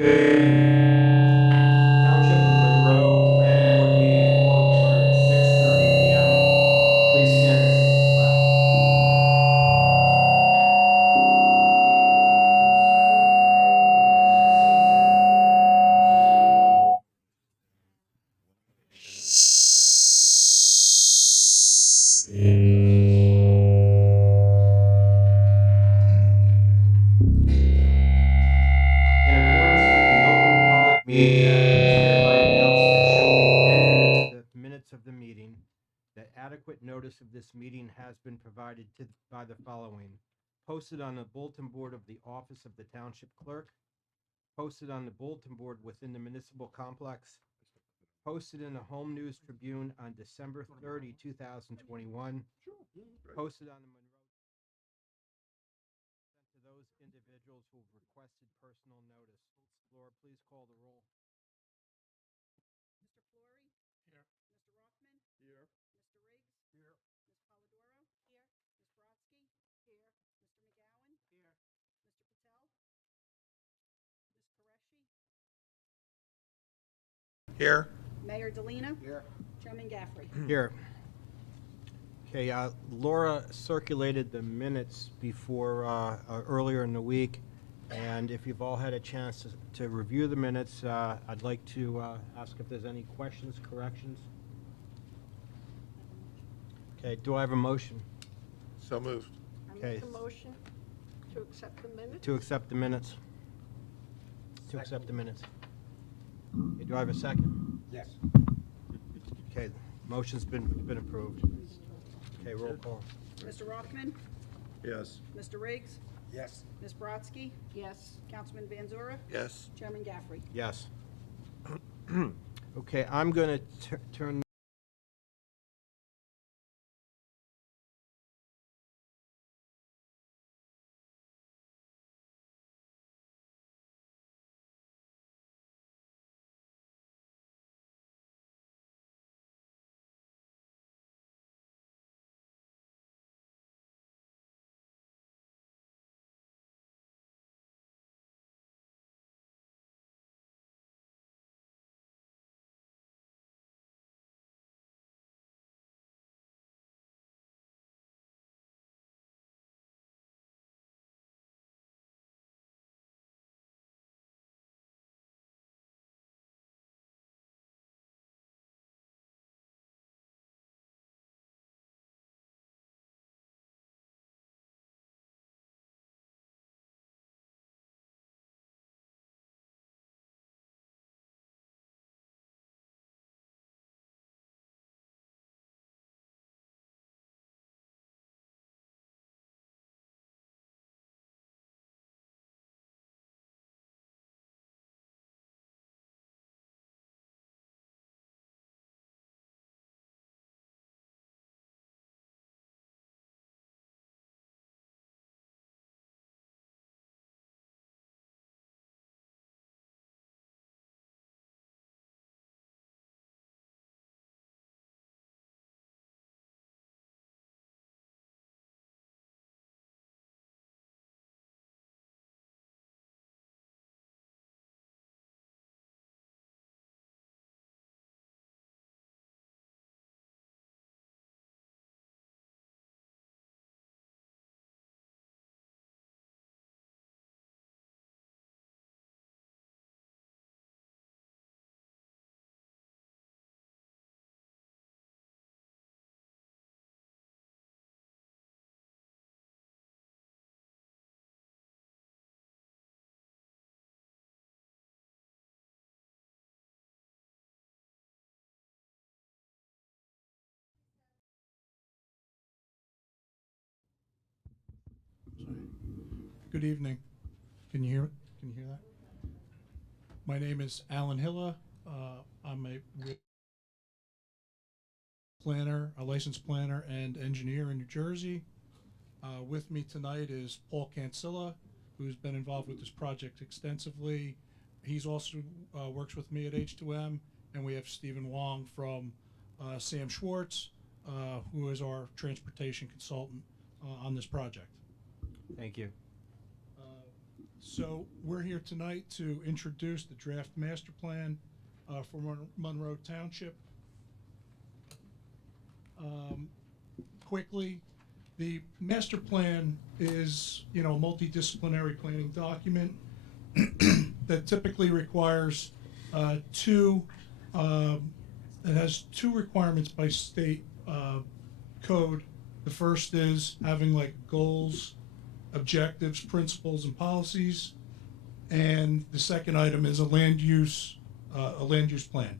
Township of Monroe Planning Board meeting to order at 6:30 p.m. Please stand for the flag. In accordance with the Open Public Meetings Act, I hereby announce that it shall be entered into the minutes of the meeting that adequate notice of this meeting has been provided by the following: posted on the bulletin board of the office of the township clerk, posted on the bulletin board within the municipal complex, posted in the Home News Tribune on December 30, 2021, posted on the Monroe sent to those individuals who have requested personal notice. Laura, please call the roll. Mr. Flory? Here. Mr. Rothman? Here. Mr. Riggs? Here. Ms. Polidoro? Here. Ms. Brodsky? Here. Mr. McGowan? Here. Mr. Patel? Ms. Qureshi? Here. Mayor Delina? Here. Chairman Gaffrey? Here. Okay, Laura circulated the minutes before, earlier in the week, and if you've all had a chance to review the minutes, I'd like to ask if there's any questions, corrections. Okay, do I have a motion So moved. I Okay. make a motion to accept the minutes. to accept the minutes? To accept the minutes. Okay, do I have a second? Yes. Okay, motion's been approved. Okay, roll call. Mr. Rothman? Yes. Mr. Riggs? Yes. Ms. Brodsky? Yes. Councilman Van Zura? Yes. Chairman Gaffrey? Yes. Okay, I'm going to turn Good evening. Can you hear it? Can you hear that? My name is Alan Hilla. I'm a planner, a licensed planner and engineer in New Jersey. With me tonight is Paul Cancilla, who's been involved with this project extensively. He's also works with me at H2M, and we have Stephen Wong from Sam Schwartz, who is our transportation consultant on this project. Thank you. So we're here tonight to introduce the draft master plan for Monroe Township. Quickly, the master plan is, a multidisciplinary planning document that typically requires it has two requirements by state code. The first is having like goals, objectives, principles, and policies, and the second item is a land use plan.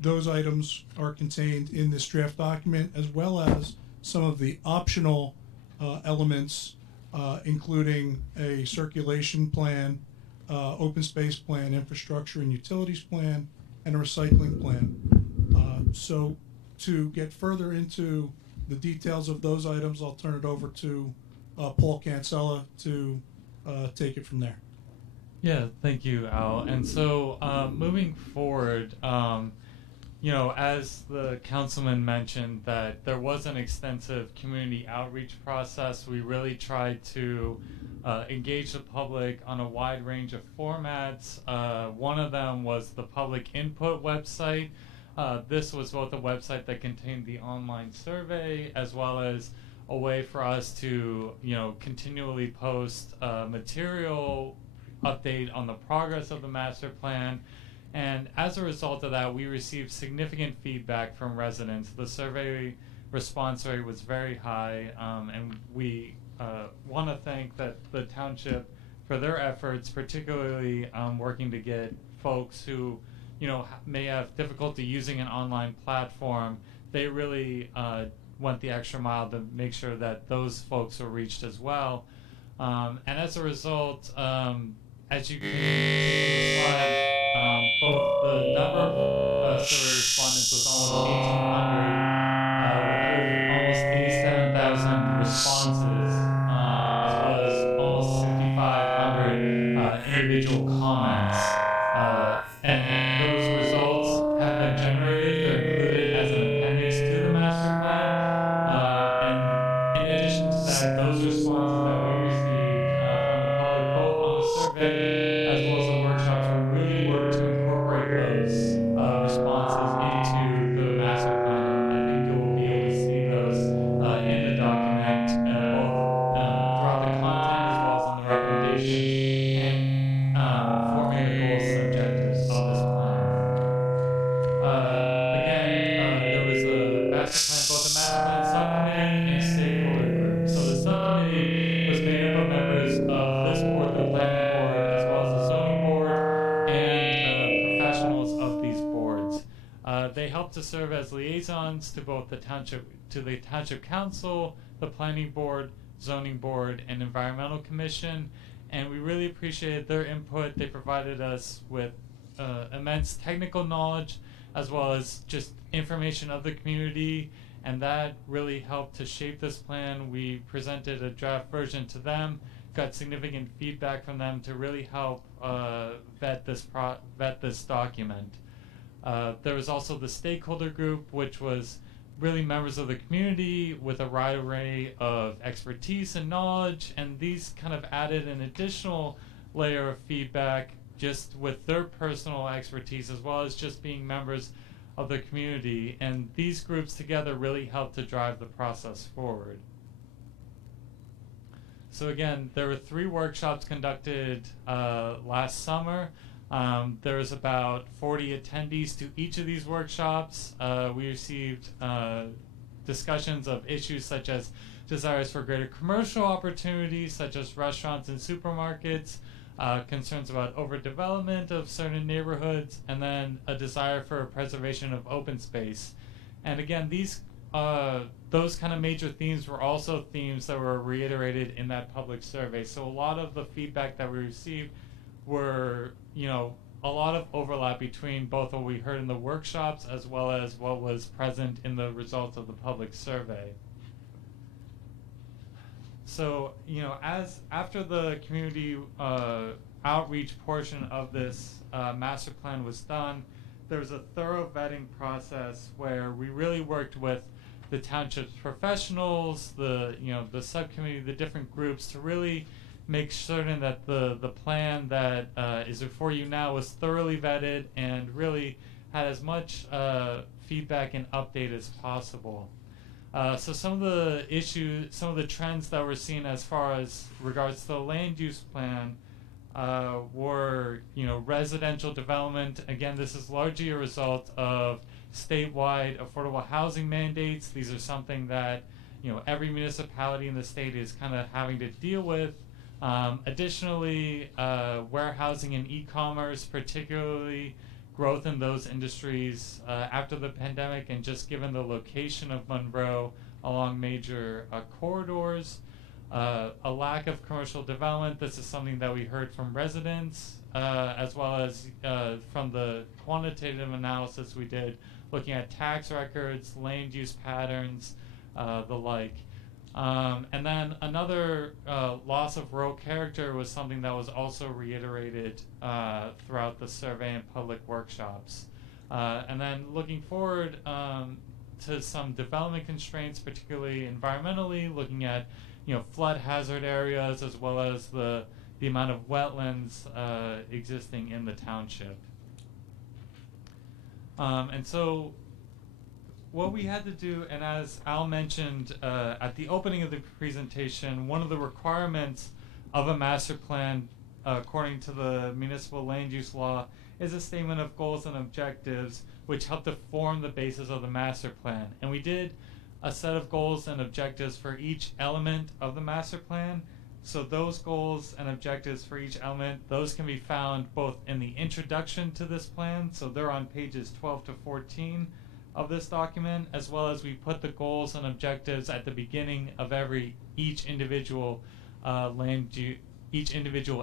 Those items are contained in this draft document, as well as some of the optional elements, including a circulation plan, open space plan, infrastructure and utilities plan, and a recycling plan. So to get further into the details of those items, I'll turn it over to Paul Cancella to take it from there. Yeah, thank you, Al. And so moving forward, as the councilman mentioned, that there was an extensive community outreach process. We really tried to engage the public on a wide range of formats. One of them was the public input website. This was both a website that contained the online survey, as well as a way for us to, continually post material update on the progress of the master plan. And as a result of that, we received significant feedback from residents. The survey response rate was very high, and we want to thank the township for their efforts, particularly working to get folks who may have difficulty using an online platform. They really went the extra mile to make sure that those folks were reached as well. And as a result, as you can see on the slide, both the number of survey respondents was almost 1,800, with almost 87,000 responses, as well as almost 6,500 individual comments. And those results have been generated. They're included as an appendix to the master plan. And in addition to that, those responses that we received from the public, both on the survey as well as the workshops, we really worked to incorporate those responses into the master plan. I think you will be able to see those in the document, both throughout the content as well as on the recommendations and forming the goals and objectives of this plan. Again, there was a master plan, both a master plan subcommittee and a stakeholder group. So the subcommittee was made up of members of this board, the planning board, as well as the zoning board, and professionals of these boards. They helped to serve as liaisons to both the township council, the planning board, zoning board, and environmental commission. And we really appreciated their input. They provided us with immense technical knowledge, as well as just information of the community, and that really helped to shape this plan. We presented a draft version to them, got significant feedback from them to really help vet this document. There was also the stakeholder group, which was really members of the community with a wide array of expertise and knowledge, and these kind of added an additional layer of feedback just with their personal expertise, as well as just being members of the community. And these groups together really helped to drive the process forward. So again, there were 3 workshops conducted last summer. There was about 40 attendees to each of these workshops. We received discussions of issues such as desires for greater commercial opportunities, such as restaurants and supermarkets, concerns about overdevelopment of certain neighborhoods, and then a desire for preservation of open space. And again, those kind of major themes were also themes that were reiterated in that public survey. So a lot of the feedback that we received were, a lot of overlap between both what we heard in the workshops as well as what was present in the results of the public survey. So, after the community outreach portion of this master plan was done, there was a thorough vetting process where we really worked with the township's professionals, the subcommittee, the different groups to really make certain that the plan that is before you now was thoroughly vetted and really had as much feedback and update as possible. So some of the issues, some of the trends that we're seeing as far as regards to the land use plan were, residential development. Again, this is largely a result of statewide affordable housing mandates. These are something that, every municipality in the state is kind of having to deal with. Additionally, warehousing and e-commerce, particularly growth in those industries after the pandemic, and just given the location of Monroe along major corridors, a lack of commercial development. This is something that we heard from residents, as well as from the quantitative analysis we did, looking at tax records, land use patterns, the like. And then another loss of rural character was something that was also reiterated throughout the survey and public workshops. And then looking forward to some development constraints, particularly environmentally, looking at flood hazard areas as well as the amount of wetlands existing in the township. And so what we had to do, and as Al mentioned at the opening of the presentation, one of the requirements of a master plan, according to the municipal land use law, is a statement of goals and objectives which help to form the basis of the master plan. And we did a set of goals and objectives for each element of the master plan. So those goals and objectives for each element, those can be found both in the introduction to this plan, so they're on pages 12 to 14 of this document, as well as we put the goals and objectives at the beginning of each individual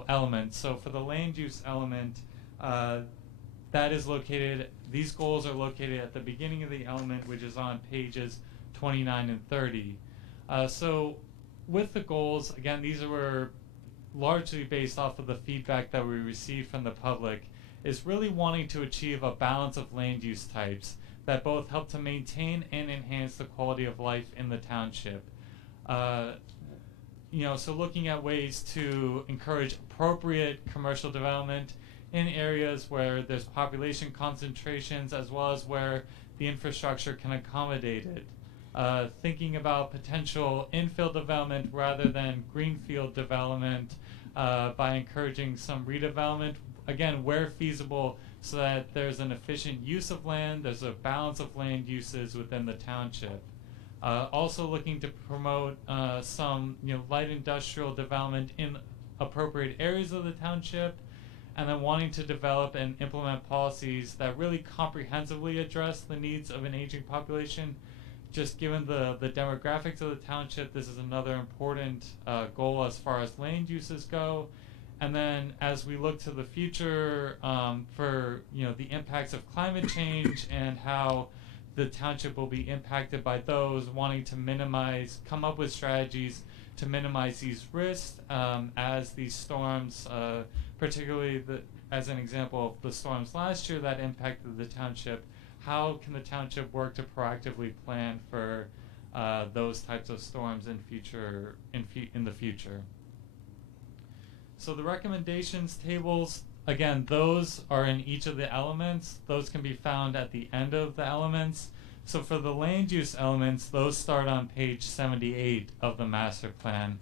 element. So for the land use element, that is located, these goals are located at the beginning of the element, which is on pages 29 and 30. So with the goals, again, these were largely based off of the feedback that we received from the public, is really wanting to achieve a balance of land use types that both help to maintain and enhance the quality of life in the township. So looking at ways to encourage appropriate commercial development in areas where there's population concentrations, as well as where the infrastructure can accommodate it. Thinking about potential infill development rather than greenfield development by encouraging some redevelopment, again, where feasible, so that there's an efficient use of land, there's a balance of land uses within the township. Also looking to promote some light industrial development in appropriate areas of the township, and then wanting to develop and implement policies that really comprehensively address the needs of an aging population. Just given the demographics of the township, this is another important goal as far as land uses go. And then as we look to the future for the impacts of climate change and how the township will be impacted by those, wanting to come up with strategies to minimize these risks as these storms, particularly as an example of the storms last year that impacted the township. How can the township work to proactively plan for those types of storms in the future? So the recommendations tables, again, those are in each of the elements. Those can be found at the end of the elements. So for the land use elements, those start on page 78 of the master plan.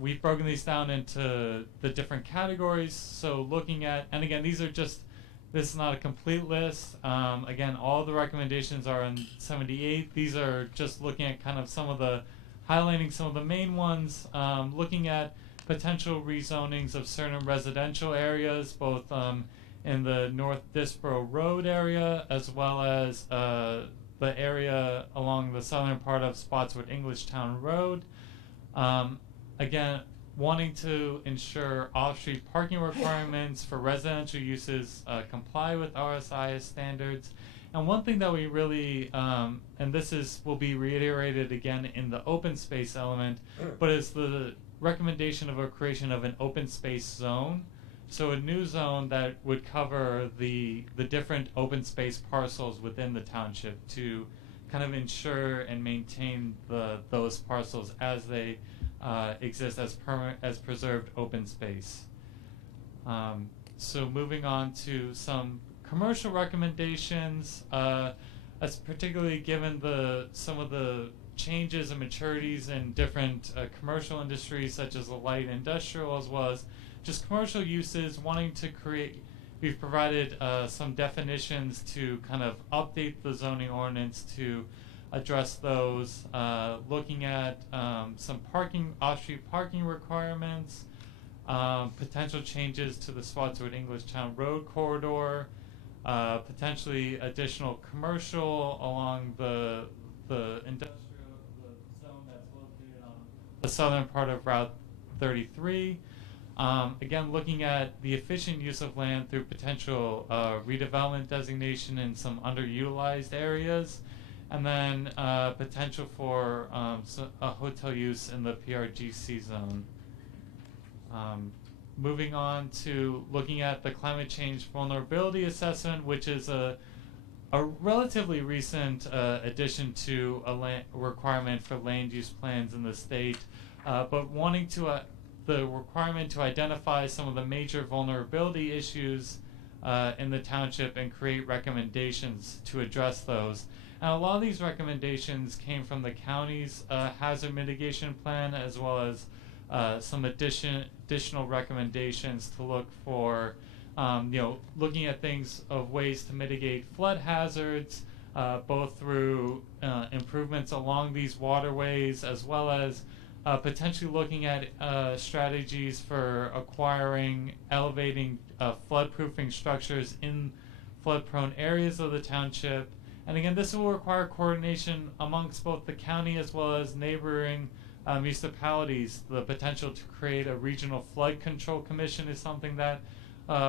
We've broken these down into the different categories. So looking at, and again, this is not a complete list. Again, all the recommendations are in 78. These are just looking at highlighting some of the main ones, looking at potential rezonings of certain residential areas, both in the North Disboro Road area, as well as the area along the southern part of Spotswood Englishtown Road. Again, wanting to ensure off-street parking requirements for residential uses comply with RSIS standards. And one thing that we really, and this will be reiterated again in the open space element, but is the recommendation of a creation of an open space zone. So a new zone that would cover the different open space parcels within the township to kind of ensure and maintain those parcels as they exist as preserved open space. So moving on to some commercial recommendations, as particularly given some of the changes and maturities in different commercial industries such as the light industrial as well as just commercial uses, wanting to create, we've provided some definitions to kind of update the zoning ordinance to address those, looking at some off-street parking requirements, potential changes to the Spotswood Englishtown Road corridor, potentially additional commercial along the zone that's located on the southern part of Route 33. Again, looking at the efficient use of land through potential redevelopment designation in some underutilized areas, and then potential for a hotel use in the PRGC zone. Moving on to looking at the climate change vulnerability assessment, which is a relatively recent addition to a requirement for land use plans in the state, but wanting to the requirement to identify some of the major vulnerability issues in the township and create recommendations to address those. And a lot of these recommendations came from the county's hazard mitigation plan, as well as some additional recommendations to look for, looking at things of ways to mitigate flood hazards, both through improvements along these waterways, as well as potentially looking at strategies for elevating flood-proofing structures in flood-prone areas of the township. And again, this will require coordination amongst both the county as well as neighboring municipalities. The potential to create a regional flood control commission is something that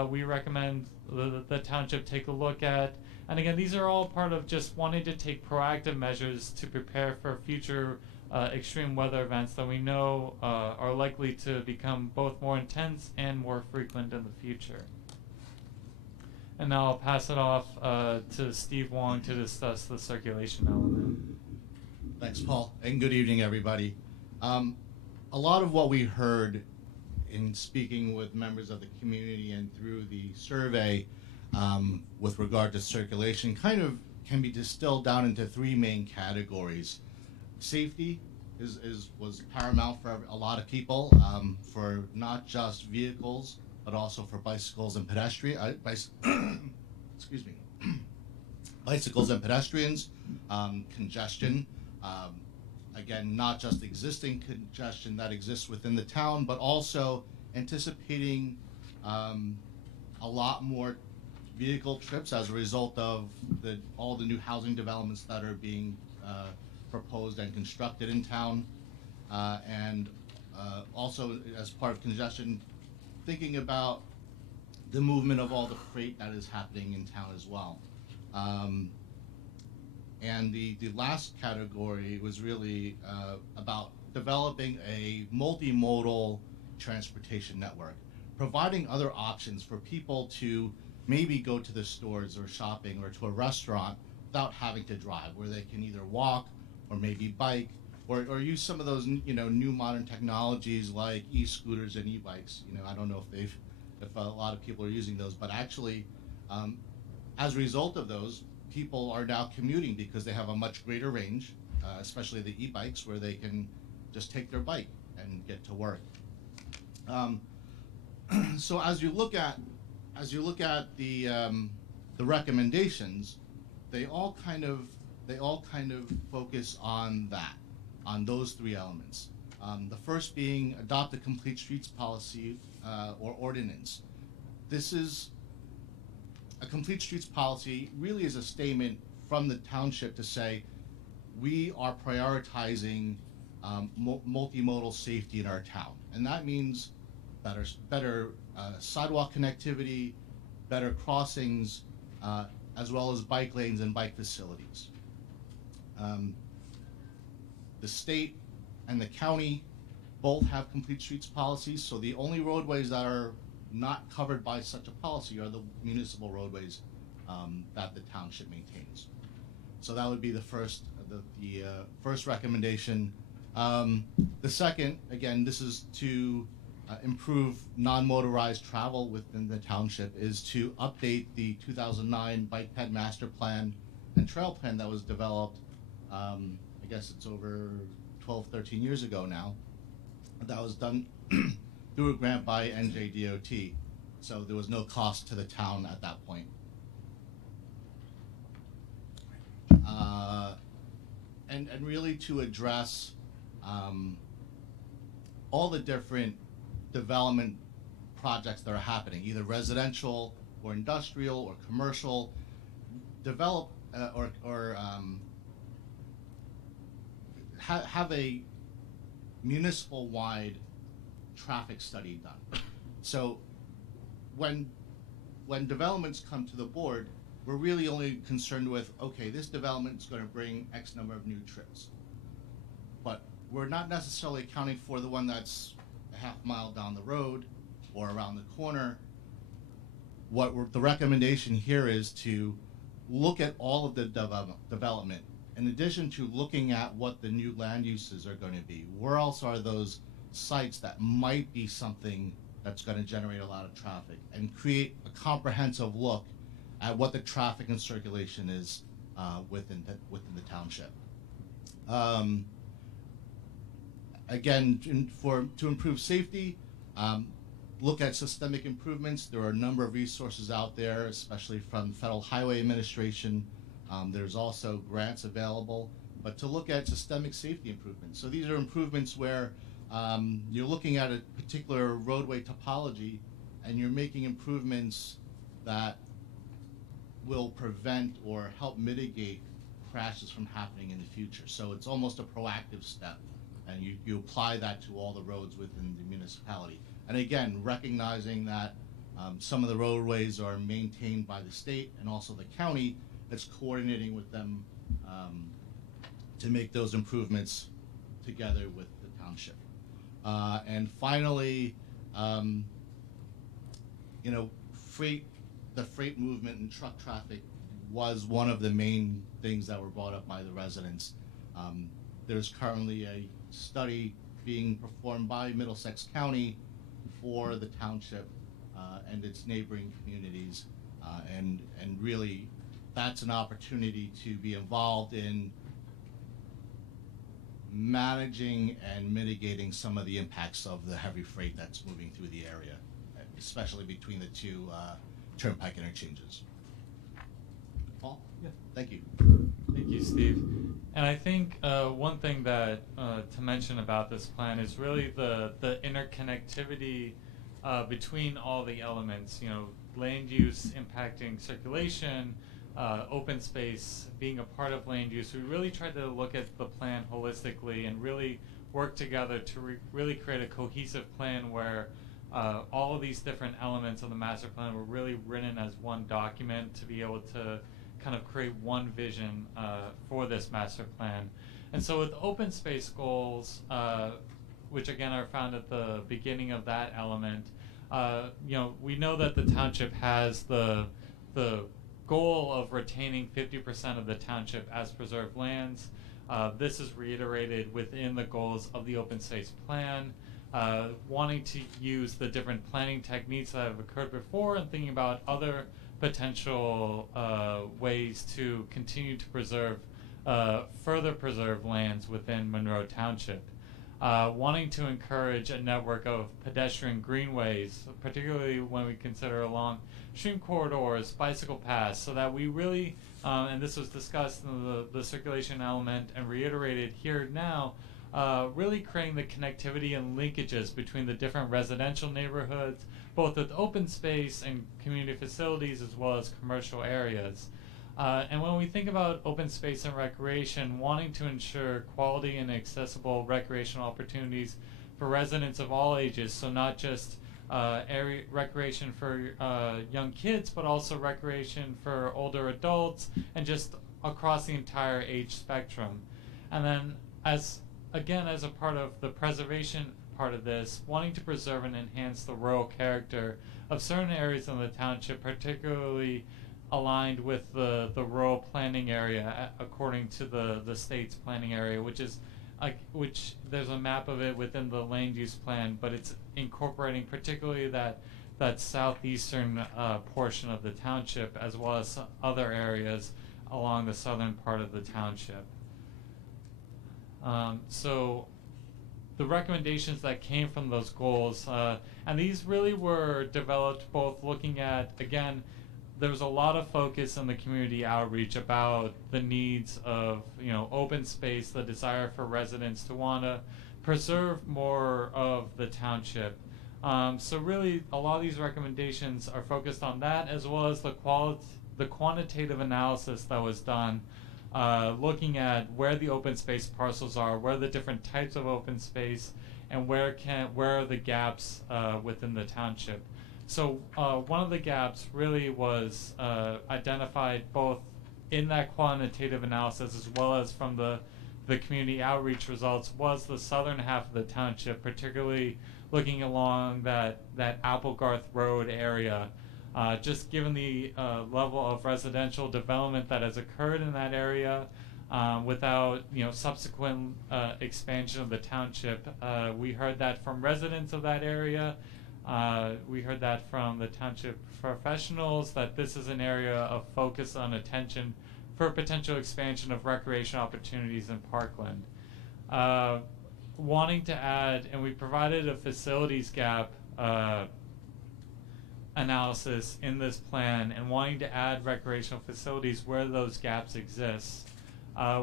we recommend the township take a look at. And again, these are all part of just wanting to take proactive measures to prepare for future extreme weather events that we know are likely to become both more intense and more frequent in the future. And now I'll pass it off to Steve Wong to discuss the circulation element. Thanks, Paul, and good evening, everybody. A lot of what we heard in speaking with members of the community and through the survey with regard to circulation kind of can be distilled down into three main categories. Safety was paramount for a lot of people, for not just vehicles, but also for bicycles and excuse me, bicycles and pedestrians, congestion, again, not just existing congestion that exists within the town, but also anticipating a lot more vehicle trips as a result of all the new housing developments that are being proposed and constructed in town, and also as part of congestion, thinking about the movement of all the freight that is happening in town as well. And the last category was really about developing a multimodal transportation network, providing other options for people to maybe go to the stores or shopping or to a restaurant without having to drive, where they can either walk or maybe bike or use some of those new modern technologies like e-scooters and e-bikes. I don't know if a lot of people are using those, but actually as a result of those, people are now commuting because they have a much greater range, especially the e-bikes, where they can just take their bike and get to work. So as you look at the recommendations, they all kind of focus on those three elements. The first being adopt a complete streets policy or ordinance. This is a complete streets policy really is a statement from the township to say we are prioritizing multimodal safety in our town, and that means better sidewalk connectivity, better crossings, as well as bike lanes and bike facilities. The state and the county both have complete streets policies, so the only roadways that are not covered by such a policy are the municipal roadways that the township maintains. So that would be the first the first recommendation. The second, again, this is to improve non-motorized travel within the township, is to update the 2009 Bike Ped Master Plan and Trail Plan that was developed, I guess it's over 12, 13 years ago now. That was done through a grant by NJDOT, so there was no cost to the town at that point. And really to address all the different development projects that are happening, either residential or industrial or commercial, develop have a municipal-wide traffic study done. So when developments come to the board, we're really only concerned with, okay, this development is going to bring X number of new trips. But we're not necessarily accounting for the one that's a half mile down the road or around the corner. The recommendation here is to look at all of the development. In addition to looking at what the new land uses are going to be, where else are those sites that might be something that's going to generate a lot of traffic, and create a comprehensive look at what the traffic and circulation is within the township. Again, to improve safety, look at systemic improvements. There are a number of resources out there, especially from Federal Highway Administration. There's also grants available, but to look at systemic safety improvements. So these are improvements where you're looking at a particular roadway topology and you're making improvements that will prevent or help mitigate crashes from happening in the future. So it's almost a proactive step, and you apply that to all the roads within the municipality. And again, recognizing that some of the roadways are maintained by the state and also the county, that's coordinating with them to make those improvements together with the township. And finally, the freight movement and truck traffic was one of the main things that were brought up by the residents. There's currently a study being performed by Middlesex County for the township and its neighboring communities, and really that's an opportunity to be involved in managing and mitigating some of the impacts of the heavy freight that's moving through the area, especially between the two turnpike interchanges. Paul? Yeah. Thank you. Thank you, Steve. And I think one thing that to mention about this plan is really the interconnectivity between all the elements. Land use impacting circulation, open space being a part of land use. We really tried to look at the plan holistically and really work together to really create a cohesive plan where all of these different elements of the master plan were really written as one document to be able to kind of create one vision for this master plan. And so with open space goals, which again are found at the beginning of that element, we know that the township has the goal of retaining 50% of the township as preserved lands. This is reiterated within the goals of the open space plan. Wanting to use the different planning techniques that have occurred before and thinking about other potential ways to continue to further preserve lands within Monroe Township. Wanting to encourage a network of pedestrian greenways, particularly when we consider along stream corridors, bicycle paths, so that we really, and this was discussed in the circulation element and reiterated here now, really creating the connectivity and linkages between the different residential neighborhoods, both with open space and community facilities as well as commercial areas. And when we think about open space and recreation, wanting to ensure quality and accessible recreational opportunities for residents of all ages, so not just area recreation for young kids, but also recreation for older adults and just across the entire age spectrum. And then as a part of the preservation part of this, wanting to preserve and enhance the rural character of certain areas in the township, particularly aligned with the rural planning area according to the state's planning area, which there's a map of it within the land use plan, but it's incorporating particularly that southeastern portion of the township, as well as some other areas along the southern part of the township. So the recommendations that came from those goals, and these really were developed both looking at, again, there was a lot of focus in the community outreach about the needs of, open space, the desire for residents to want to preserve more of the township. So really, a lot of these recommendations are focused on that, as well as the quantitative analysis that was done, looking at where the open space parcels are, where the different types of open space, and where are the gaps within the township. So one of the gaps really was identified both in that quantitative analysis as well as from the community outreach results, was the southern half of the township, particularly looking along that Applegarth Road area. Just given the level of residential development that has occurred in that area, without subsequent expansion of the township, we heard that from residents of that area. We heard that from the township professionals, that this is an area of focus on attention for potential expansion of recreation opportunities in Parkland. Wanting to add, and we provided a facilities gap analysis in this plan, and wanting to add recreational facilities where those gaps exist.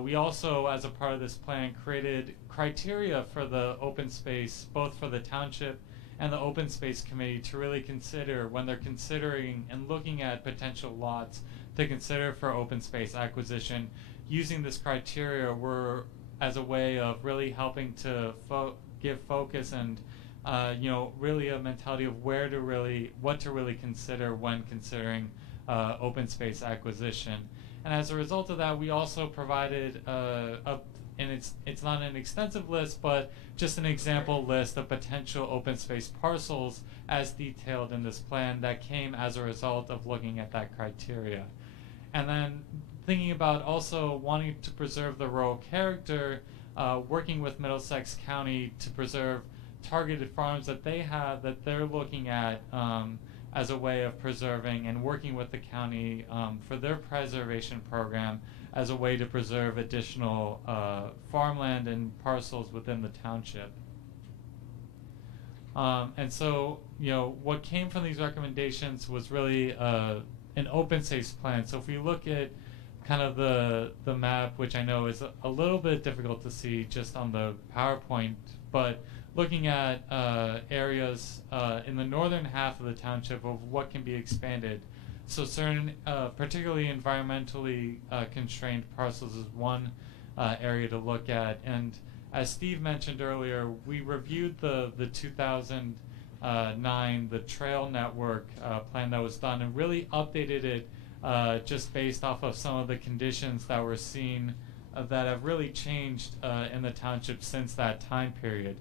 We also, as a part of this plan, created criteria for the open space, both for the township and the open space committee, to really consider when they're considering and looking at potential lots to consider for open space acquisition. Using this criteria were as a way of really helping to give focus and really a mentality of what to really consider when considering open space acquisition. And as a result of that, we also provided and it's not an extensive list, but just an example list of potential open space parcels as detailed in this plan that came as a result of looking at that criteria. And then thinking about also wanting to preserve the rural character, working with Middlesex County to preserve targeted farms that they have that they're looking at as a way of preserving, and working with the county for their preservation program as a way to preserve additional farmland and parcels within the township. And so, what came from these recommendations was really an open space plan. So if we look at kind of the map, which I know is a little bit difficult to see just on the PowerPoint, but looking at areas in the northern half of the township of what can be expanded. So certain, particularly environmentally constrained parcels is one area to look at. And as Steve mentioned earlier, we reviewed the 2009, the trail network plan that was done, and really updated it just based off of some of the conditions that were seen that have really changed in the township since that time period.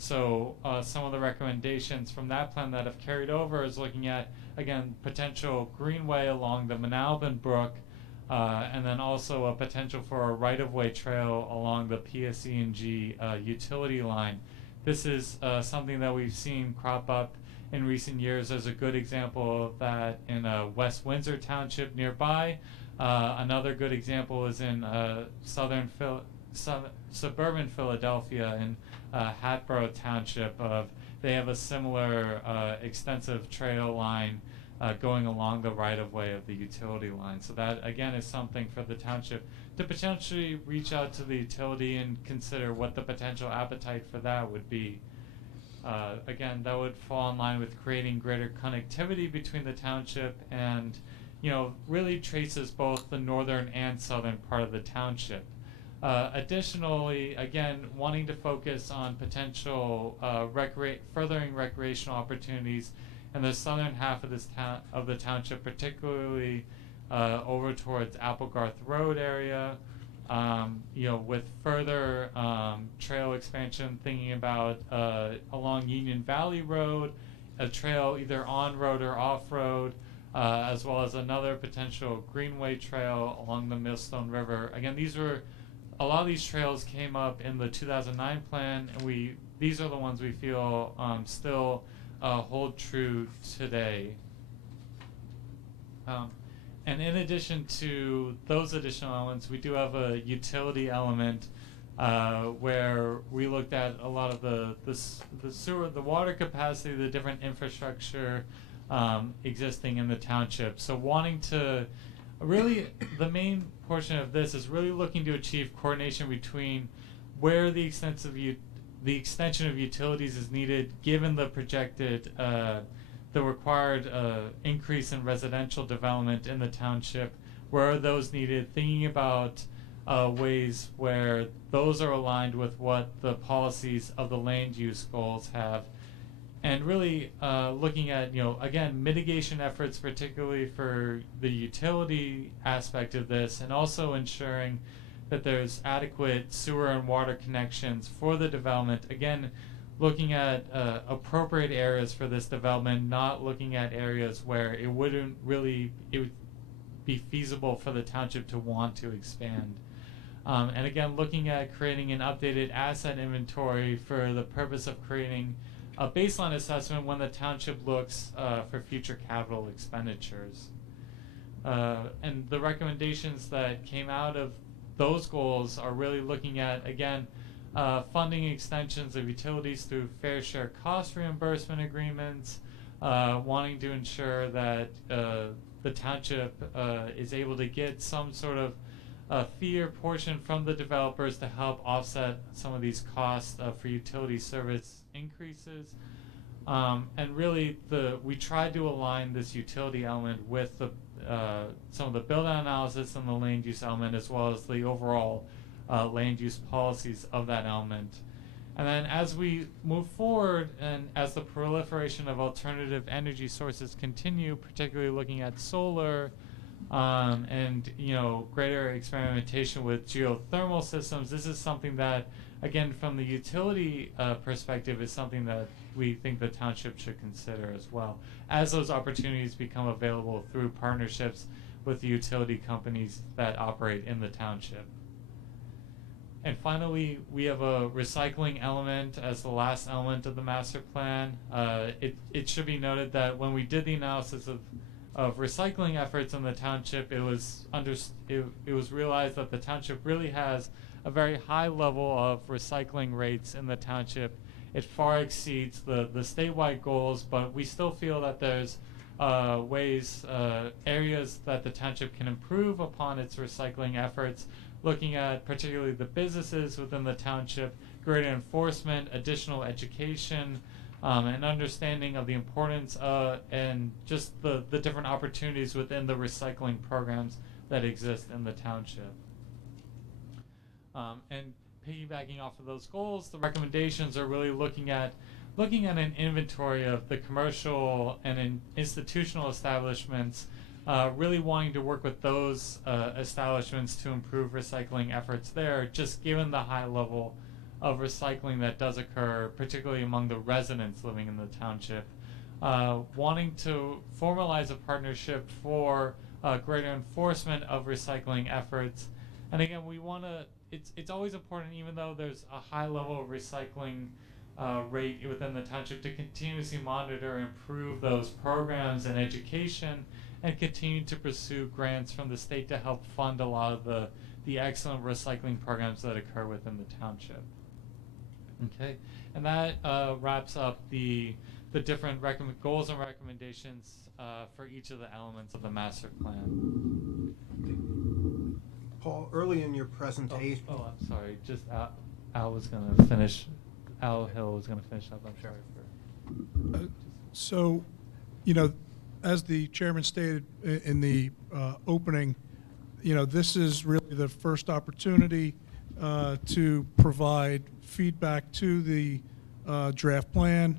So some of the recommendations from that plan that have carried over is looking at, again, potential greenway along the Manalban Brook, and then also a potential for a right-of-way trail along the PSE&G utility line. This is something that we've seen crop up in recent years. There's a good example of that in West Windsor Township nearby. Another good example is in suburban Philadelphia in Hatboro Township. They have a similar extensive trail line going along the right-of-way of the utility line. So that, again, is something for the township to potentially reach out to the utility and consider what the potential appetite for that would be. Again, that would fall in line with creating greater connectivity between the township and, really traces both the northern and southern part of the township. Additionally, again, wanting to focus on potential furthering recreational opportunities in the southern half of the township, particularly over towards Applegarth Road area. With further trail expansion, thinking about along Union Valley Road, a trail either on road or off road, as well as another potential greenway trail along the Millstone River. Again, a lot of these trails came up in the 2009 plan, and these are the ones we feel still hold true today. And in addition to those additional elements, we do have a utility element where we looked at a lot of the sewer, the water capacity, the different infrastructure existing in the township. So wanting to really, the main portion of this is really looking to achieve coordination between where the extension of utilities is needed, given the projected the required increase in residential development in the township. Where are those needed? Thinking about ways where those are aligned with what the policies of the land use goals have, and really looking at, again, mitigation efforts, particularly for the utility aspect of this, and also ensuring that there's adequate sewer and water connections for the development. Again, looking at appropriate areas for this development, not looking at areas where it would be feasible for the township to want to expand. And again, looking at creating an updated asset inventory for the purpose of creating a baseline assessment when the township looks for future capital expenditures. And the recommendations that came out of those goals are really looking at, again, funding extensions of utilities through fair share cost reimbursement agreements, wanting to ensure that the township is able to get some sort of fee or portion from the developers to help offset some of these costs for utility service increases. And really, we tried to align this utility element with some of the build-out analysis and the land use element, as well as the overall land use policies of that element. And then as we move forward, and as the proliferation of alternative energy sources continue, particularly looking at solar, and greater experimentation with geothermal systems, this is something that, again, from the utility perspective, is something that we think the township should consider as well, as those opportunities become available through partnerships with the utility companies that operate in the township. And finally, we have a recycling element as the last element of the master plan. It should be noted that when we did the analysis of recycling efforts in the township, it was realized that the township really has a very high level of recycling rates in the township. It far exceeds the statewide goals, but we still feel that there's areas that the township can improve upon its recycling efforts, looking at particularly the businesses within the township, greater enforcement, additional education, and understanding of the importance and just the different opportunities within the recycling programs that exist in the township. And piggybacking off of those goals, the recommendations are really looking at an inventory of the commercial and institutional establishments, really wanting to work with those establishments to improve recycling efforts there, just given the high level of recycling that does occur, particularly among the residents living in the township. Wanting to formalize a partnership for greater enforcement of recycling efforts. And again, it's always important, even though there's a high level of recycling rate within the township, to continuously monitor and improve those programs and education, and continue to pursue grants from the state to help fund a lot of the excellent recycling programs that occur within the township. Okay, and that wraps up the different goals and recommendations for each of the elements of the master plan. Paul, early in your presentation. Oh, I'm sorry. Just Al was going to finish. Al Hill was going to finish up. I'm sorry for. So, as the chairman stated in the opening, this is really the first opportunity to provide feedback to the draft plan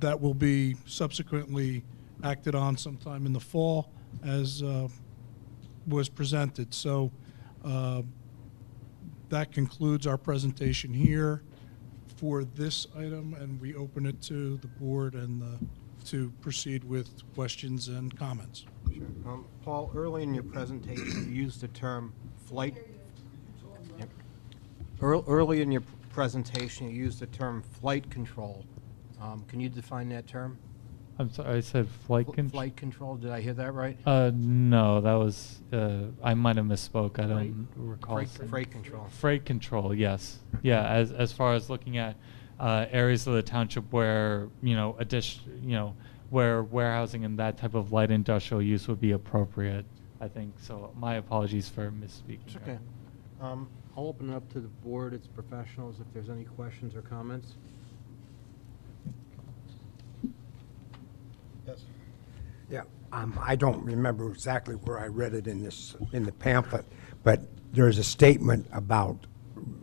that will be subsequently acted on sometime in the fall, as was presented. So that concludes our presentation here for this item, and we open it to the board and the to proceed with questions and comments. Paul, early in your presentation, you used the term flight. Yep. Early in your presentation, you used the term flight control. Can you define that term? I'm sorry, I said flight control. Flight control, did I hear that right? No, that was, I might have misspoke. I don't recall. Freight control. Freight control, yes. Yeah, as far as looking at areas of the township where, where warehousing and that type of light industrial use would be appropriate, I think. So my apologies for misspeaking. It's okay. I'll open it up to the board, its professionals, if there's any questions or comments. Yes. Yeah, I don't remember exactly where I read it in the pamphlet, but there's a statement about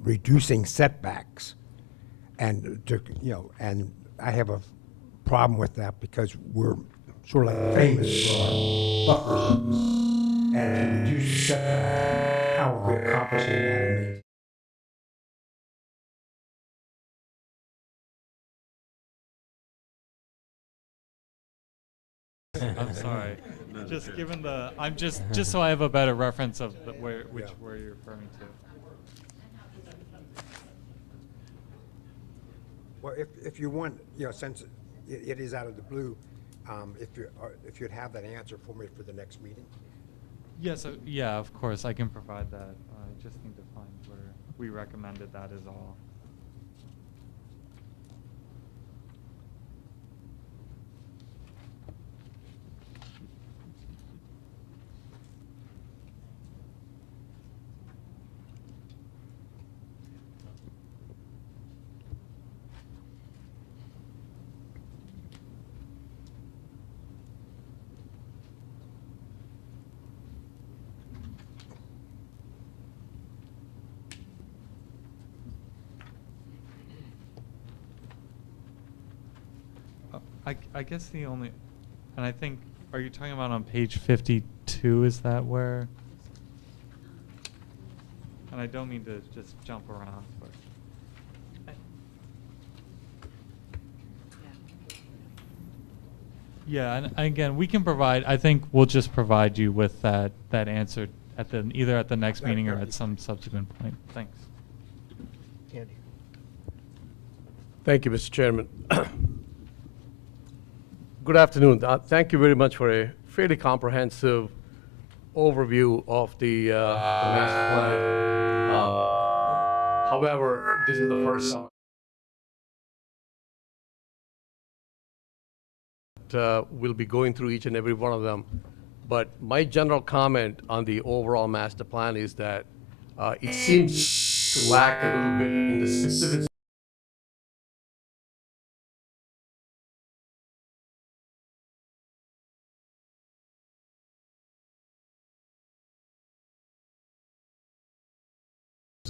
reducing setbacks. And, and I have a problem with that because we're sort of like famous for our buffer zones. And to reduce the setback, how are we accomplishing that? I'm sorry. Just given the, just so I have a better reference of where you're referring to. Well, if you want, since it is out of the blue, if you'd have that answer for me for the next meeting. Yes, yeah, of course, I can provide that. I just need to find where we recommended that is all. I guess the only, and I think, are you talking about on page 52? Is that where? And I don't mean to just jump around, but. Yeah, and again, we can provide. I think we'll just provide you with that answer at either at the next meeting or at some subsequent point. Thanks. Andy. Thank you, Mr. Chairman. Good afternoon. Thank you very much for a fairly comprehensive overview of the master plan. However, this is the first time we'll be going through each and every one of them. But my general comment on the overall master plan is that it seems to lack a little bit in the specifics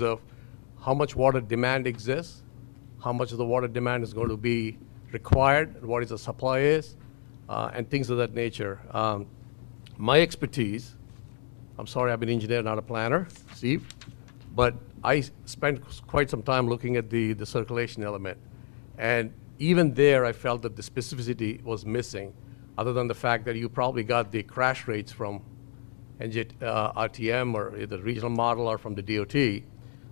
of how much water demand exists, how much of the water demand is going to be required, and what is the supply is, and things of that nature. My expertise, I'm sorry, I'm an engineer, not a planner, Steve, but I spent quite some time looking at the circulation element. And even there, I felt that the specificity was missing, other than the fact that you probably got the crash rates from RTM or the regional model or from the DOT.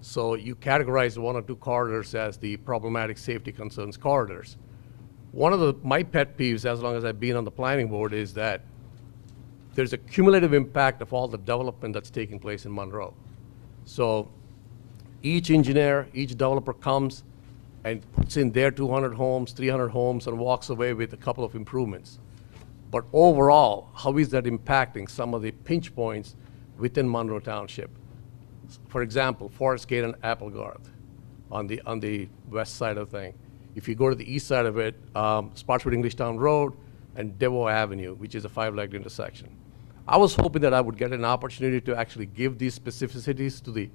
So you categorize one or two corridors as the problematic safety concerns corridors. One of my pet peeves, as long as I've been on the planning board, is that there's a cumulative impact of all the development that's taking place in Monroe. So each engineer, each developer comes and puts in their 200 homes, 300 homes, and walks away with a couple of improvements. But overall, how is that impacting some of the pinch points within Monroe Township? For example, Forest Gate and Applegarth on the west side of the thing. If you go to the east side of it, Spotswood Englishtown Road and Devo Avenue, which is a 5-legged intersection. I was hoping that I would get an opportunity to actually give these specificities to the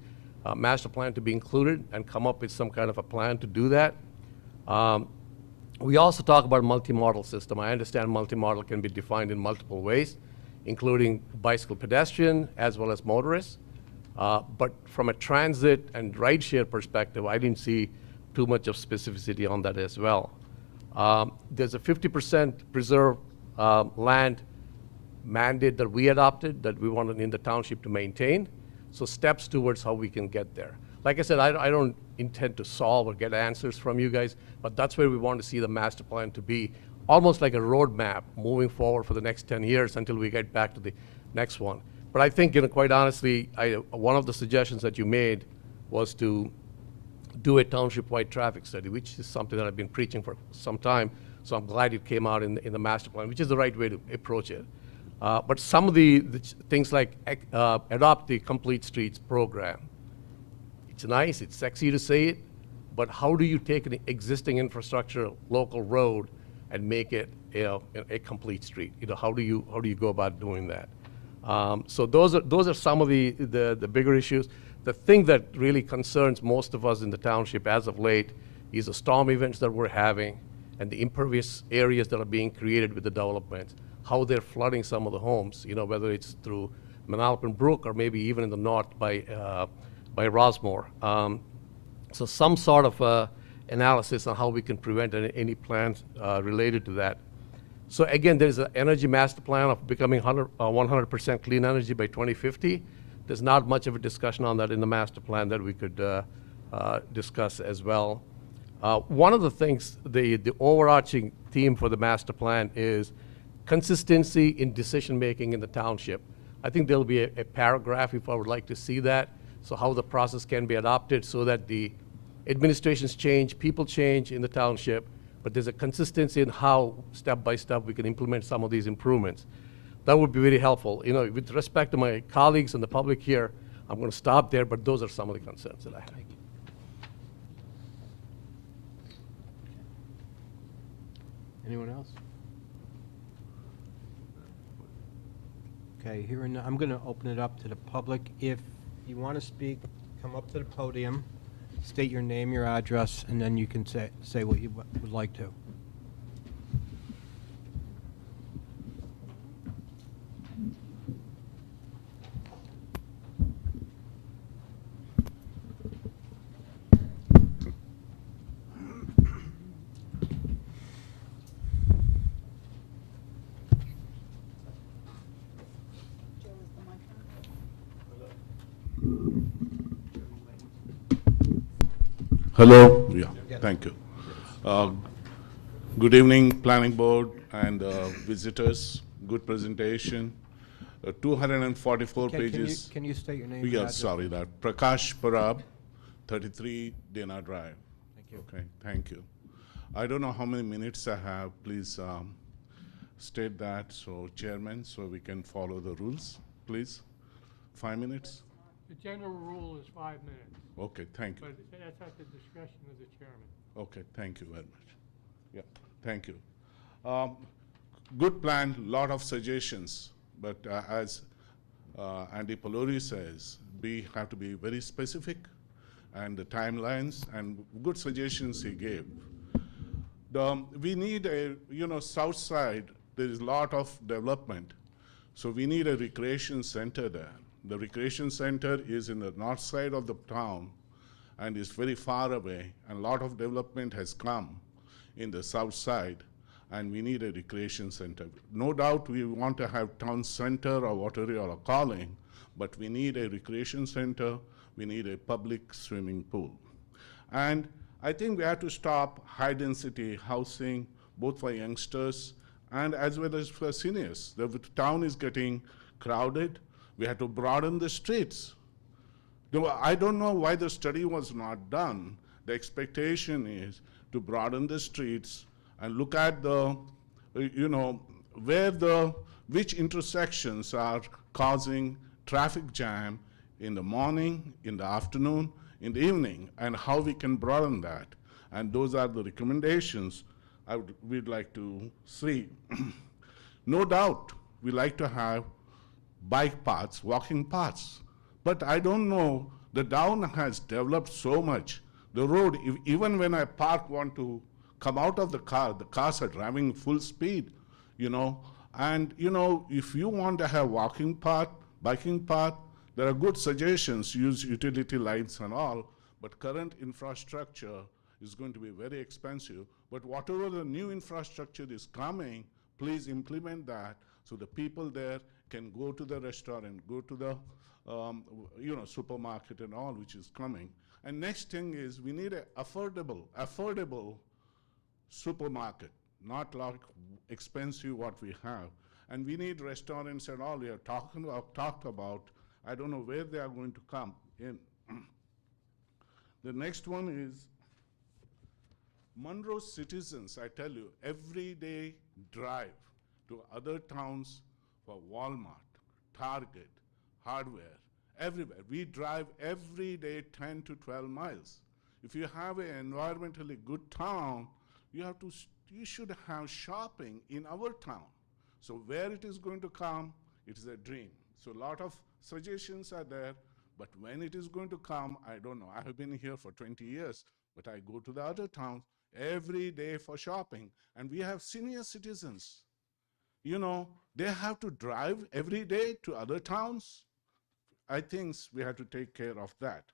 master plan to be included and come up with some kind of a plan to do that. We also talk about multi-modal system. I understand multi-modal can be defined in multiple ways, including bicycle pedestrian as well as motorists. But from a transit and rideshare perspective, I didn't see too much of specificity on that as well. There's a 50% preserve land mandate that we adopted that we wanted in the township to maintain. So steps towards how we can get there. Like I said, I don't intend to solve or get answers from you guys, but that's where we want to see the master plan to be, almost like a roadmap moving forward for the next 10 years until we get back to the next one. But I think, quite honestly, one of the suggestions that you made was to do a township-wide traffic study, which is something that I've been preaching for some time. So I'm glad it came out in the master plan, which is the right way to approach it. But some of the things like adopt the Complete Streets program. It's nice, it's sexy to say it, but how do you take an existing infrastructure, local road, and make it a complete street? How do you go about doing that? So those are some of the bigger issues. The thing that really concerns most of us in the township as of late is the storm events that we're having and the impervious areas that are being created with the developments, how they're flooding some of the homes, whether it's through Manalapan Brook or maybe even in the north by Rossmore. So some sort of analysis on how we can prevent any plans related to that. So again, there's an energy master plan of becoming 100% clean energy by 2050. There's not much of a discussion on that in the master plan that we could discuss as well. One of the things, the overarching theme for the master plan is consistency in decision-making in the township. I think there'll be a paragraph if I would like to see that, so how the process can be adopted so that the administrations change, people change in the township, but there's a consistency in how, step by step, we can implement some of these improvements. That would be very helpful. With respect to my colleagues and the public here, I'm going to stop there, but those are some of the concerns that I have. Anyone else? Okay, I'm going to open it up to the public. If you want to speak, come up to the podium, state your name, your address, and then you can say what you would like to. Joe, is the mic on? Hello. Yeah, thank you. Good evening, Planning Board and visitors. Good presentation. 244 Okay, pages. Can you state your name? and Yeah, address? sorry, that. Prakash Parab, 33 Dana Drive. Thank you. Okay, thank you. I don't know how many minutes I have. Please state that, so Chairman, so we can follow the rules, please. 5 minutes? The general rule is 5 minutes, Okay, thank you. but that's at the discretion of the chairman. Okay, thank you very much. Yeah, thank you. Good plan, lot of suggestions, but as Andy Polori says, we have to be very specific, and the timelines and good suggestions he gave. We need south side, there is a lot of development, so we need a recreation center there. The recreation center is in the north side of the town and is very far away, and a lot of development has come in the south side, and we need a recreation center. No doubt we want to have town center or whatever you are calling, but we need a recreation center, we need a public swimming pool. And I think we have to stop high-density housing, both for youngsters and as well as for seniors. The town is getting crowded. We have to broaden the streets. I don't know why the study was not done. The expectation is to broaden the streets and look at the, which intersections are causing traffic jam in the morning, in the afternoon, in the evening, and how we can broaden that. And those are the recommendations we'd like to see. No doubt, we like to have bike paths, walking paths. But I don't know, the town has developed so much. The road, even when I want to come out of the cars are driving full speed, And, if you want to have walking path, biking path, there are good suggestions, use utility lights and all, but current infrastructure It's going to be very expensive. But whatever the new infrastructure is coming, please implement that so the people there can go to the restaurant, go to the supermarket and all, which is coming. And next thing is we need an affordable supermarket, not like expensive what we have. And we need restaurants and all. We have talked about. I don't know where they are going to come in. The next one is Monroe citizens, I tell you, every day drive to other towns for Walmart, Target, hardware, everywhere. We drive every day 10 to 12 miles. If you have an environmentally good town, you should have shopping in our town. So where it is going to come, it is a dream. So a lot of suggestions are there, but when it is going to come, I don't know. I have been here for 20 years, but I go to the other towns every day for shopping. And we have senior citizens. They have to drive every day to other towns. I think we have to take care of that.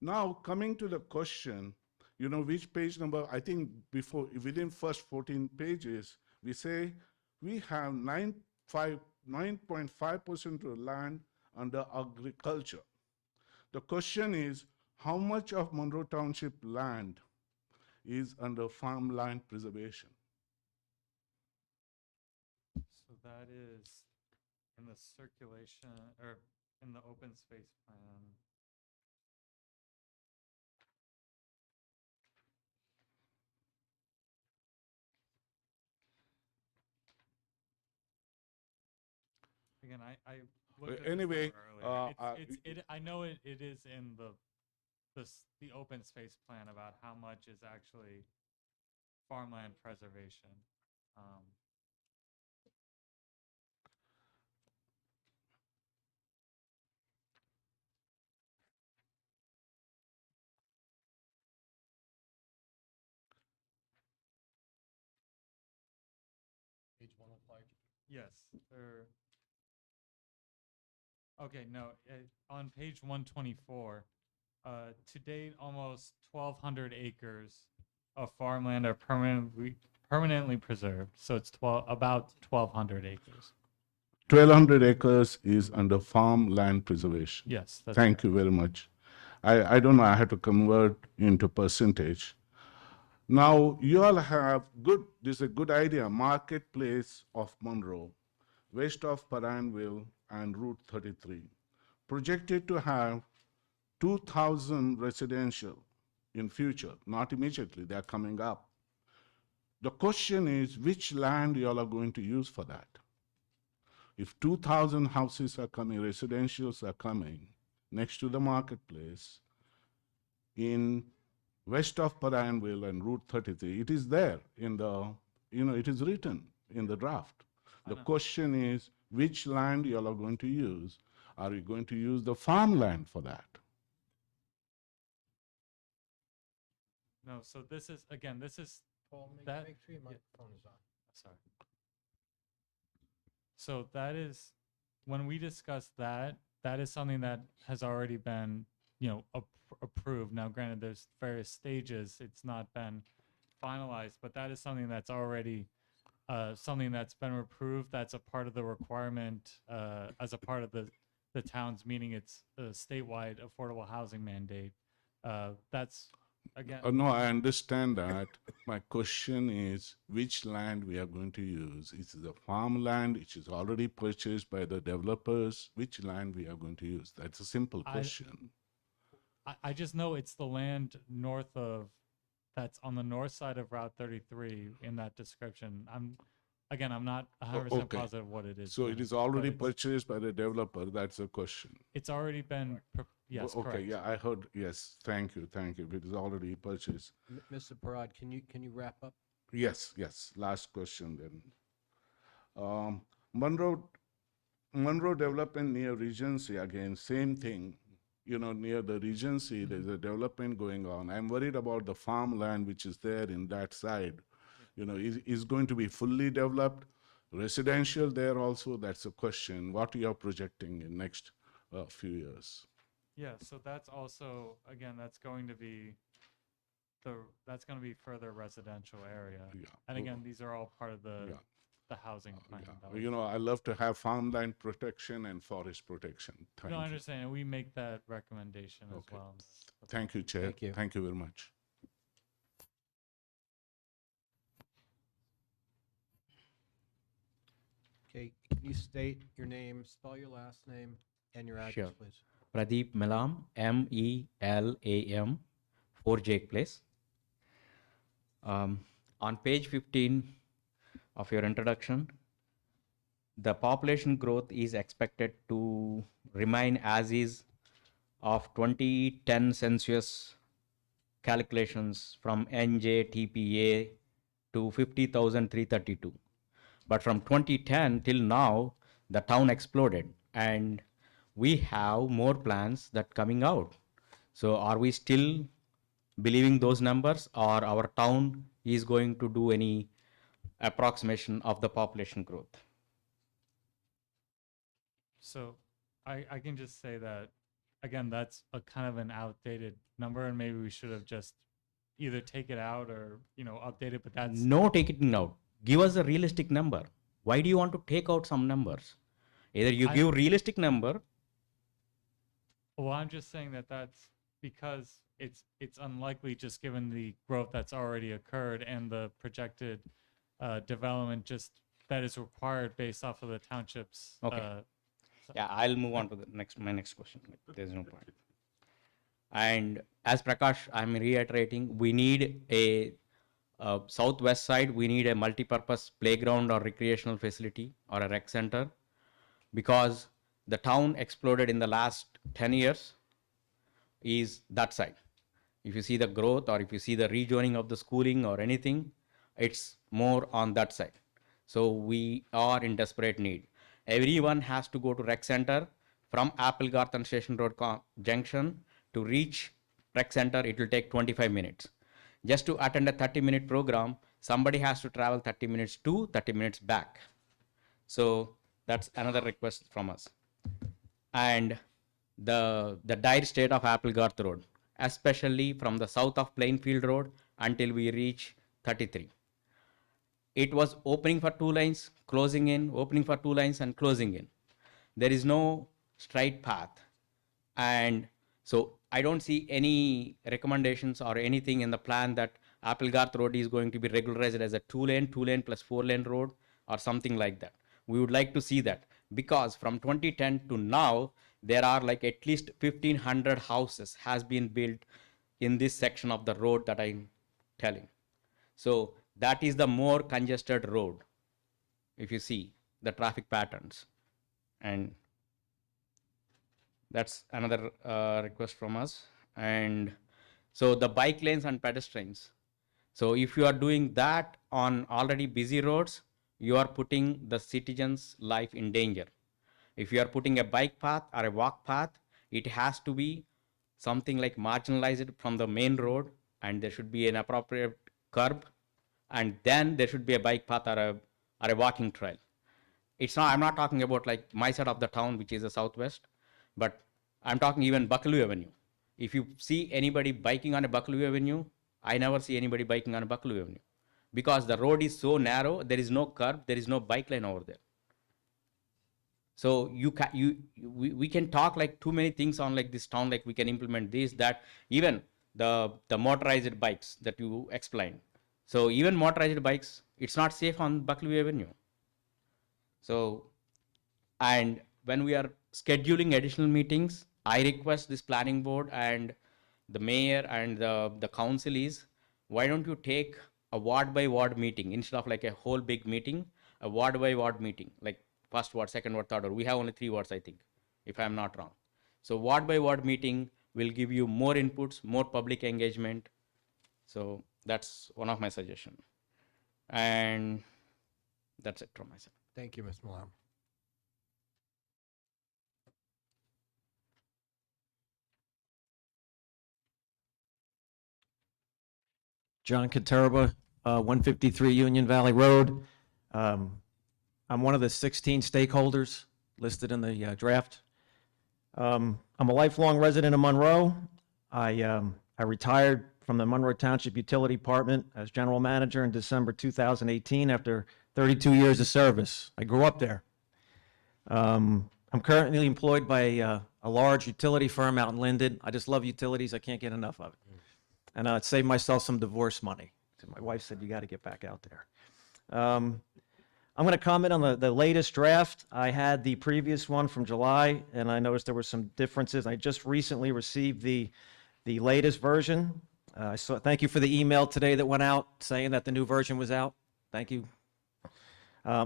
Now, coming to the question, which page number, I think within first 14 pages, we say we have 9.5% of land under agriculture. The question is, how much of Monroe Township land is under farmland preservation? So that is in the circulation, or in the open space plan. Again, I looked at this Anyway, number earlier. I know it is in the open space plan about how much is actually farmland preservation. Page 105. Yes, okay, no, on page 124, to date, almost 1,200 acres of farmland are permanently preserved. So it's about 1,200 acres. 1,200 acres is under farmland preservation. Yes, that's Thank you very much. I don't know, I had to convert into percentage. Now, you all have this is a good idea, marketplace of Monroe, west of Paranville and Route 33. Projected to have 2,000 residential in future, not immediately, they're coming up. The question is, which land you all are going to use for that? If 2,000 houses are coming, residentials are coming next to the marketplace in west of Paranville and Route 33, it is there in the, it is written in the draft. The question is, which land you all are going to use? Are you going to use the farmland for that? No, so this is, again, this is Paul, make sure your microphone is on. Sorry. So that is, when we discuss that, that is something that has already been, approved. Now, granted, there's various stages. It's not been finalized, but that is something that's already something that's been approved. That's a part of the requirement as a part of the town's meeting. It's a statewide affordable housing mandate. That's again. No, I understand that. My question is, which land we are going to use? Is it the farmland, which is already purchased by the developers? Which land we are going to use? That's a simple question. I just know it's the land north of, that's on the north side of Route 33 in that description. I'm not 100% positive what it is. So it is already purchased by the developer. That's the question. It's already been, yes, Okay, correct. yeah, I heard, yes, thank you. It is already purchased. Mr. Parad, can you wrap up? Yes, last question then. Monroe development near Regency, again, same thing. Near the Regency, there's a development going on. I'm worried about the farmland which is there in that side. Is going to be fully developed, residential there also? That's a question. What you are projecting in next few years? Yeah, so that's also, again, that's going to be that's going to be further residential area. Yeah. And again, these are all part of Yeah. the housing plan. Yeah. You know, I love to have farmland protection and forest protection. Thank No, I you. understand. And we make that recommendation as Okay. well. Thank you, Chair. Thank you. Thank you very much. Okay, can you state your name, spell your last name, and your address, Sure. please? Pradeep Melam, MELAM, 4 Jake Place. On page 15 of your introduction, the population growth is expected to remain as is of 2010 census calculations from NJTPA to 50,332. But from 2010 till now, the town exploded and we have more plans that coming out. So are we still believing those numbers, or our town is going to do any approximation of the population growth? So I can just say that, again, that's a kind of an outdated number, and maybe we should have just either take it out or, update it, but that's. No taking out. Give us a realistic number. Why do you want to take out some numbers? Either you give realistic number. Well, I'm just saying that that's because it's unlikely, just given the growth that's already occurred and the projected development just that is required based off of the township's. Okay. Yeah, I'll move on to my next question. There's no point. And as Prakash, I'm reiterating, we need a southwest side, we need a multi-purpose playground or recreational facility or a rec center, because the town exploded in the last 10 years is that side. If you see the growth or if you see the rejoining of the schooling or anything, it's more on that side. So we are in desperate need. Everyone has to go to rec center from Applegarth and Station Road Junction. To reach rec center, it will take 25 minutes. Just to attend a 30-minute program, somebody has to travel 30 minutes to 30 minutes back. So that's another request from us. And the dire state of Applegarth Road, especially from the south of Plainfield Road until we reach 33. It was opening for 2 lanes, closing in, opening for 2 lanes and closing in. There is no straight path. And so I don't see any recommendations or anything in the plan that Applegarth Road is going to be regularized as a 2-lane plus 4-lane road or something like that. We would like to see that, because from 2010 to now, there are like at least 1,500 houses has been built in this section of the road that I'm telling. So that is the more congested road, if you see the traffic patterns. And that's another request from us. And so the bike lanes and pedestrians. So if you are doing that on already busy roads, you are putting the citizens' life in danger. If you are putting a bike path or a walk path, it has to be something like marginalized from the main road, and there should be an appropriate curb, and then there should be a bike path or a walking trail. It's not, I'm not talking about like my side of the town, which is the southwest, but I'm talking even Buccleuch Avenue. If you see anybody biking on a Buccleuch Avenue, I never see anybody biking on a Buccleuch Avenue, because the road is so narrow, there is no curb, there is no bike lane over there. So we can talk like too many things on like this town, like we can implement this, that, even the motorized bikes that you explained. So even motorized bikes, it's not safe on Buccleuch Avenue. So, and when we are scheduling additional meetings, I request this planning board and the mayor and the council is, why don't you take a ward by ward meeting instead of like a whole big meeting, a ward by ward meeting, like first ward, second ward, third ward. We have only 3 wards, I think, if I'm not wrong. So ward by ward meeting will give you more inputs, more public engagement. So that's one of my suggestions. And that's it from my side. Thank you, Ms. Malam. John Katerba, 153 Union Valley Road. I'm one of the 16 stakeholders listed in the draft. I'm a lifelong resident of Monroe. I retired from the Monroe Township Utility Department as general manager in December 2018 after 32 years of service. I grew up there. I'm currently employed by a large utility firm out in Linden. I just love utilities. I can't get enough of it. And it saved myself some divorce money. So my wife said, you got to get back out there. I'm going to comment on the latest draft. I had the previous one from July, and I noticed there were some differences. I just recently received the latest version. Thank you for the email today that went out saying that the new version was out. Thank you.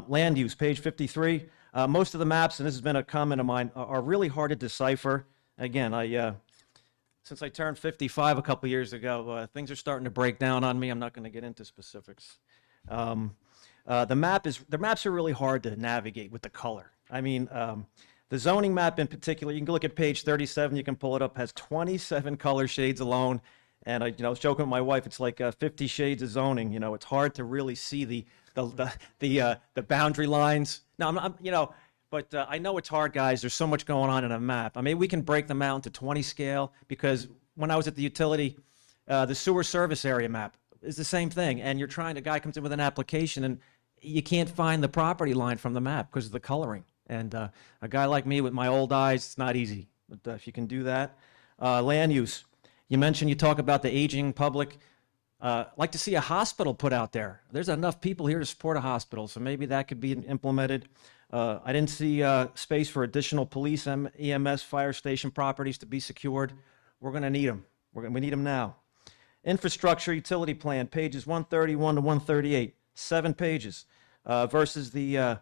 Land use, page 53. Most of the maps, and this has been a comment of mine, are really hard to decipher. Again, since I turned 55 a couple years ago, things are starting to break down on me. I'm not going to get into specifics. The maps are really hard to navigate with the color. I mean, the zoning map in particular, you can look at page 37, you can pull it up, has 27 color shades alone. And I was joking with my wife, it's like 50 shades of zoning. It's hard to really see the boundary lines. No, but I know it's hard, guys. There's so much going on in a map. I mean, we can break them out into 20 scale, because when I was at the utility, the sewer service area map is the same thing. And a guy comes in with an application and you can't find the property line from the map because of the coloring. And a guy like me with my old eyes, it's not easy. But if you can do that. Land use. You talk about the aging public. Like to see a hospital put out there. There's enough people here to support a hospital, so maybe that could be implemented. I didn't see space for additional police, EMS, fire station properties to be secured. We're going to need them. We need them now. Infrastructure utility plan, pages 131 to 138, 7 pages, versus the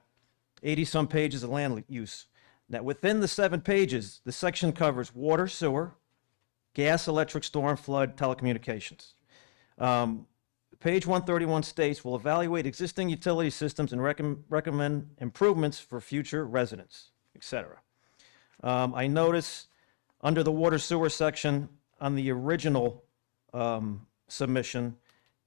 80-some pages of land use. Now, within the 7 pages, the section covers water, sewer, gas, electric, storm, flood, telecommunications. Page 131 states, will evaluate existing utility systems and recommend improvements for future residents, etc. I notice under the water sewer section on the original submission,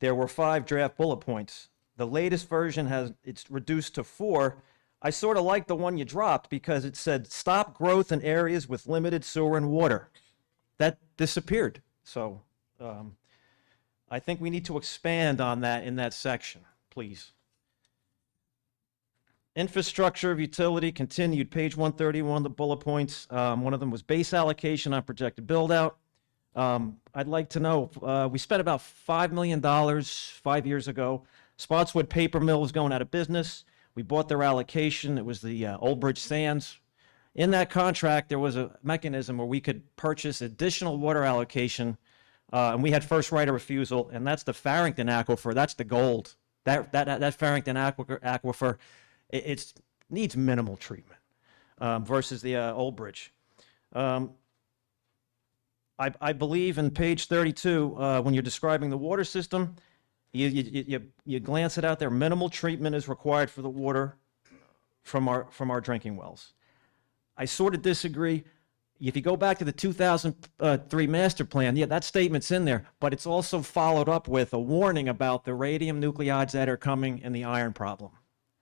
there were 5 draft bullet points. The latest version it's reduced to 4. I sort of like the one you dropped because it said stop growth in areas with limited sewer and water. That disappeared. So I think we need to expand on that in that section, please. Infrastructure of utility continued, page 131, the bullet points. One of them was base allocation on projected build out. I'd like to know, we spent about $5 million 5 years ago. Spotswood Paper Mill was going out of business. We bought their allocation. It was the Old Bridge Sands. In that contract, there was a mechanism where we could purchase additional water allocation, and we had first right of refusal, and that's the Farrington Aquifer. That's the gold. That Farrington Aquifer, it needs minimal treatment versus the Old Bridge. I believe in page 32, when you're describing the water system, you glance it out there, minimal treatment is required for the water from our drinking wells. I sort of disagree. If you go back to the 2003 master plan, yeah, that statement's in there, but it's also followed up with a warning about the radium nuclides that are coming and the iron problem.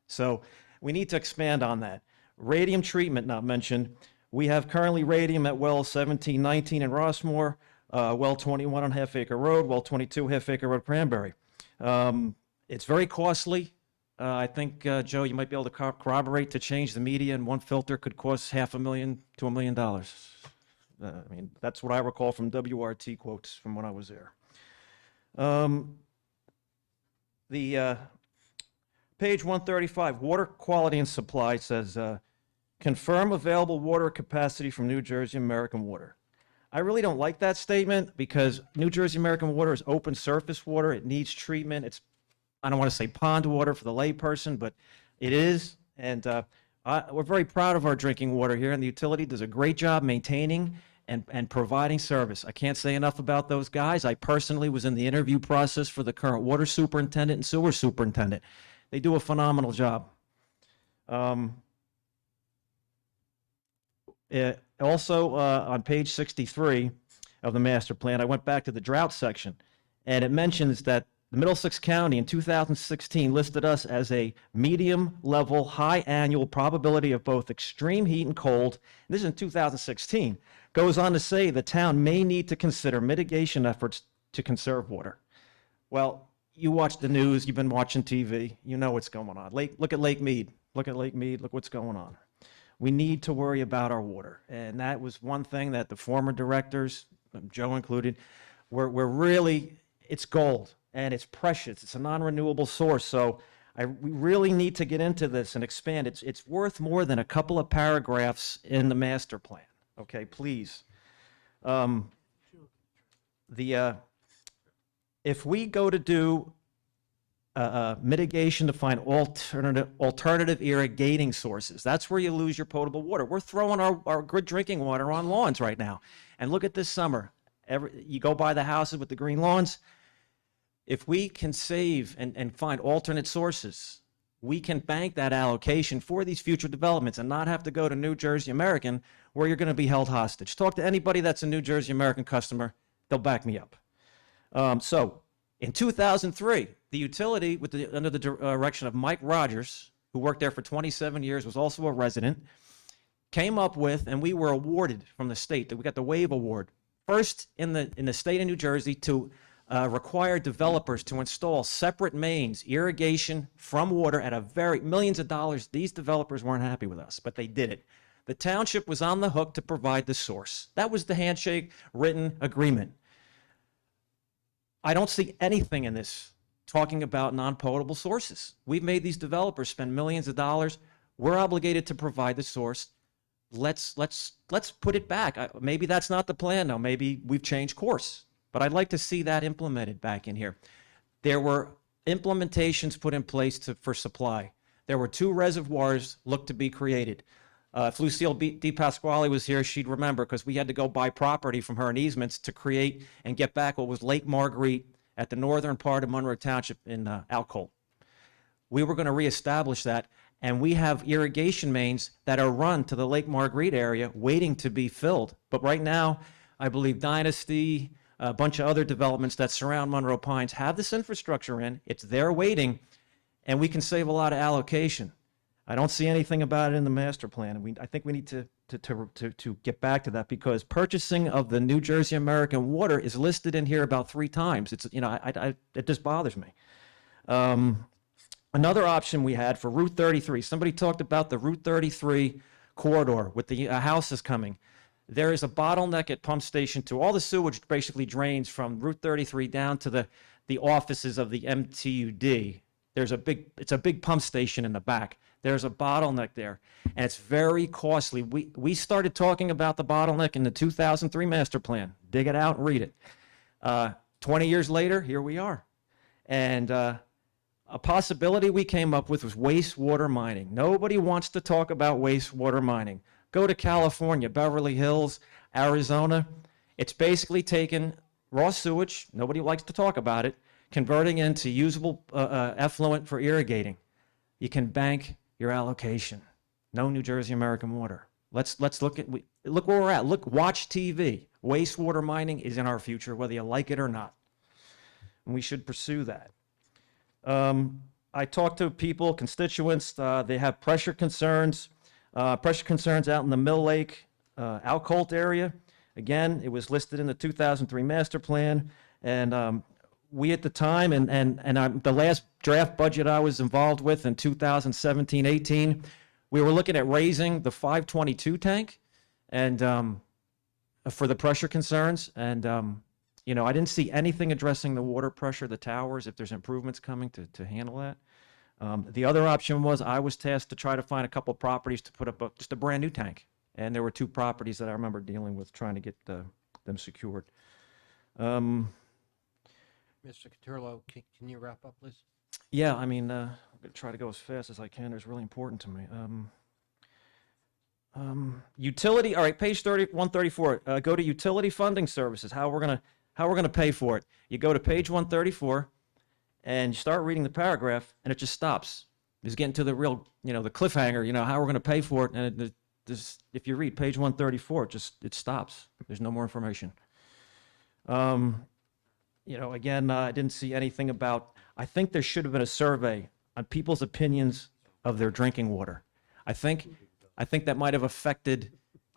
So we need to expand on that. Radium treatment not mentioned. We have currently radium at well 1719 in Rossmore, well 21 on Half Acre Road, well 22 Half Acre Road, Cranberry. It's very costly. I think, Joe, you might be able to corroborate to change the media, and one filter could cost $500,000 to $1 million. I mean, that's what I recall from WRT quotes from when I was there. Page 135, water quality and supply says, confirm available water capacity from New Jersey American Water. I really don't like that statement because New Jersey American Water is open surface water. It needs treatment. I don't want to say pond water for the layperson, but it is. And we're very proud of our drinking water here, and the utility does a great job maintaining and providing service. I can't say enough about those guys. I personally was in the interview process for the current water superintendent and sewer superintendent. They do a phenomenal job. Also, on page 63 of the master plan, I went back to the drought section, and it mentions that the Middlesex County in 2016 listed us as a medium level, high annual probability of both extreme heat and cold. This is in 2016. Goes on to say the town may need to consider mitigation efforts to conserve water. Well, you watch the news, you've been watching TV, you know what's going on. Look at Lake Mead. Look at Lake Mead, look what's going on. We need to worry about our water. And that was one thing that the former directors, Joe included, were really, it's gold and it's precious. It's a non-renewable source. So we really need to get into this and expand. It's worth more than a couple of paragraphs in the master plan. Okay, please. If we go to do mitigation to find alternative irrigating sources, that's where you lose your potable water. We're throwing our good drinking water on lawns right now. And look at this summer. You go by the houses with the green lawns. If we can save and find alternate sources, we can bank that allocation for these future developments and not have to go to New Jersey American where you're going to be held hostage. Talk to anybody that's a New Jersey American customer. They'll back me up. So in 2003, the utility, under the direction of Mike Rogers, who worked there for 27 years, was also a resident, came up with, and we were awarded from the state, that we got the WAVE Award, first in the state of New Jersey to require developers to install separate mains, irrigation from water at millions of dollars. These developers weren't happy with us, but they did it. The township was on the hook to provide the source. That was the handshake written agreement. I don't see anything in this talking about non-potable sources. We've made these developers spend millions of dollars. We're obligated to provide the source. Let's put it back. Maybe that's not the plan now. Maybe we've changed course. But I'd like to see that implemented back in here. There were implementations put in place for supply. There were 2 reservoirs looked to be created. If Lucille Di Pasquale was here, she'd remember, because we had to go buy property from her in easements to create and get back what was Lake Marguerite at the northern part of Monroe Township in Alcolt. We were going to reestablish that, and we have irrigation mains that are run to the Lake Marguerite area waiting to be filled. But right now, I believe Dynasty, a bunch of other developments that surround Monroe Pines have this infrastructure in. It's there waiting, and we can save a lot of allocation. I don't see anything about it in the master plan. I think we need to get back to that, because purchasing of the New Jersey American water is listed in here about 3 times. It's, it just bothers me. Another option we had for Route 33, somebody talked about the Route 33 corridor with the houses coming. There is a bottleneck at Pump Station 2. All the sewage basically drains from Route 33 down to the offices of the MTUD. It's a big pump station in the back. There's a bottleneck there, and it's very costly. We started talking about the bottleneck in the 2003 master plan. Dig it out and read it. 20 years later, here we are. And a possibility we came up with was wastewater mining. Nobody wants to talk about wastewater mining. Go to California, Beverly Hills, Arizona. It's basically taking raw sewage, nobody likes to talk about it, converting into usable effluent for irrigating. You can bank your allocation. No New Jersey American water. Let's look where we're at. Watch TV. Wastewater mining is in our future, whether you like it or not. And we should pursue that. I talked to people, constituents, they have pressure concerns out in the Mill Lake, Alcolt area. Again, it was listed in the 2003 master plan, and we at the time, the last draft budget I was involved with in 2017-18, we were looking at raising the 522 tank, and for the pressure concerns, and I didn't see anything addressing the water pressure, the towers, if there's improvements coming to handle that. The other option was I was tasked to try to find a couple of properties to put up just a brand new tank, and there were 2 properties that I remember dealing with trying to get them secured. Mr. Coturlo, can you wrap up, please? Yeah, I'm going to try to go as fast as I can. It's really important to me. Utility, all right, page 134. Go to utility funding services. How we're gonna pay for it. You go to page 134, and you start reading the paragraph, and it just stops. It's getting to the real, the cliffhanger. How we're gonna pay for it, and if you read page 134, it stops. There's no more information. Again, I didn't see anything about. I think there should have been a survey on people's opinions of their drinking water. I think that might have affected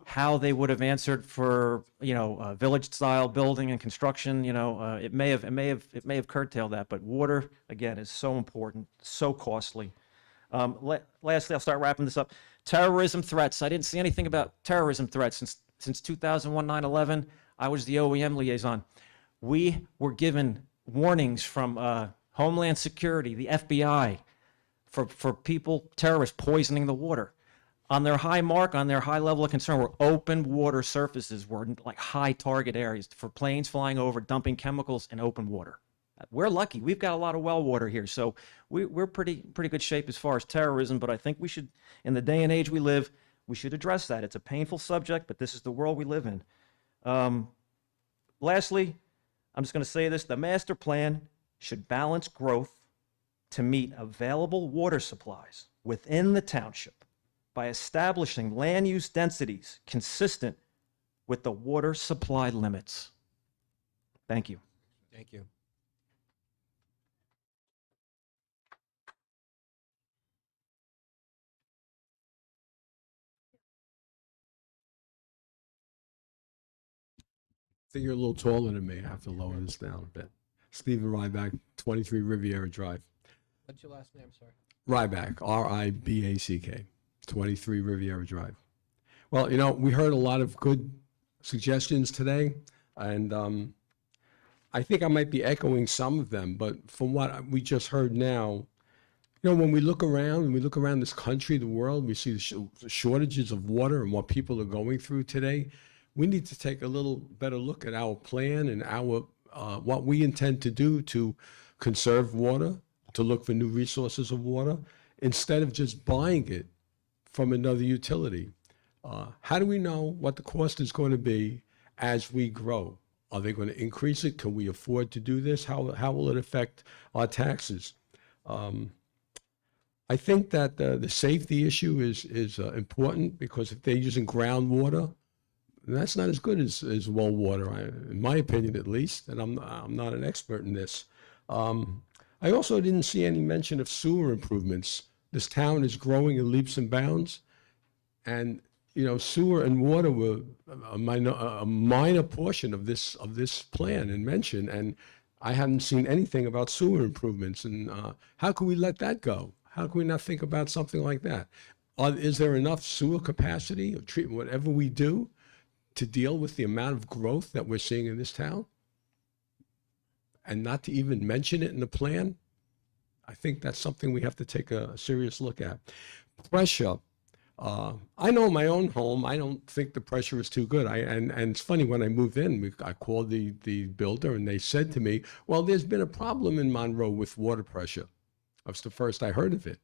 how they would have answered for, village-style building and construction, it may have curtailed that, but water, again, is so important, so costly. Lastly, I'll start wrapping this up. Terrorism threats. I didn't see anything about terrorism threats since 2001, 9/11. I was the OEM liaison. We were given warnings from Homeland Security, the FBI, for people, terrorists poisoning the water. On their high mark, on their high level of concern, were open water surfaces, were like high target areas for planes flying over, dumping chemicals in open water. We're lucky. We've got a lot of well water here, so we're pretty good shape as far as terrorism, but I think we should, in the day and age we live, we should address that. It's a painful subject, but this is the world we live in. Lastly, I'm just going to say this, the master plan should balance growth to meet available water supplies within the township by establishing land use densities consistent with the water supply limits. Thank you. Thank you. I think you're a little taller than me. I have to lower this down a bit. Stephen Ryback, 23 Riviera Drive. What's your last name, sorry? Ryback, R-I-B-A-C-K, 23 Riviera Drive. Well, we heard a lot of good suggestions today, and I think I might be echoing some of them, but from what we just heard now, when we look around this country, the world, we see the shortages of water and what people are going through today. We need to take a little better look at our plan and our what we intend to do to conserve water, to look for new resources of water, instead of just buying it from another utility. How do we know what the cost is going to be as we grow? Are they going to increase it? Can we afford to do this? How will it affect our taxes? I think that the safety issue is important, because if they're using groundwater, that's not as good as well water, in my opinion at least, and I'm not an expert in this. I also didn't see any mention of sewer improvements. This town is growing in leaps and bounds, and sewer and water were a minor portion of this plan and mention, and I hadn't seen anything about sewer improvements. And how can we let that go? How can we not think about something like that? Is there enough sewer capacity or treatment, whatever we do, to deal with the amount of growth that we're seeing in this town? And not to even mention it in the plan? I think that's something we have to take a serious look at. Pressure. I know my own home, I don't think the pressure is too good. And it's funny, when I moved in, I called the builder, and they said to me, well, there's been a problem in Monroe with water pressure. That was the first I heard of it.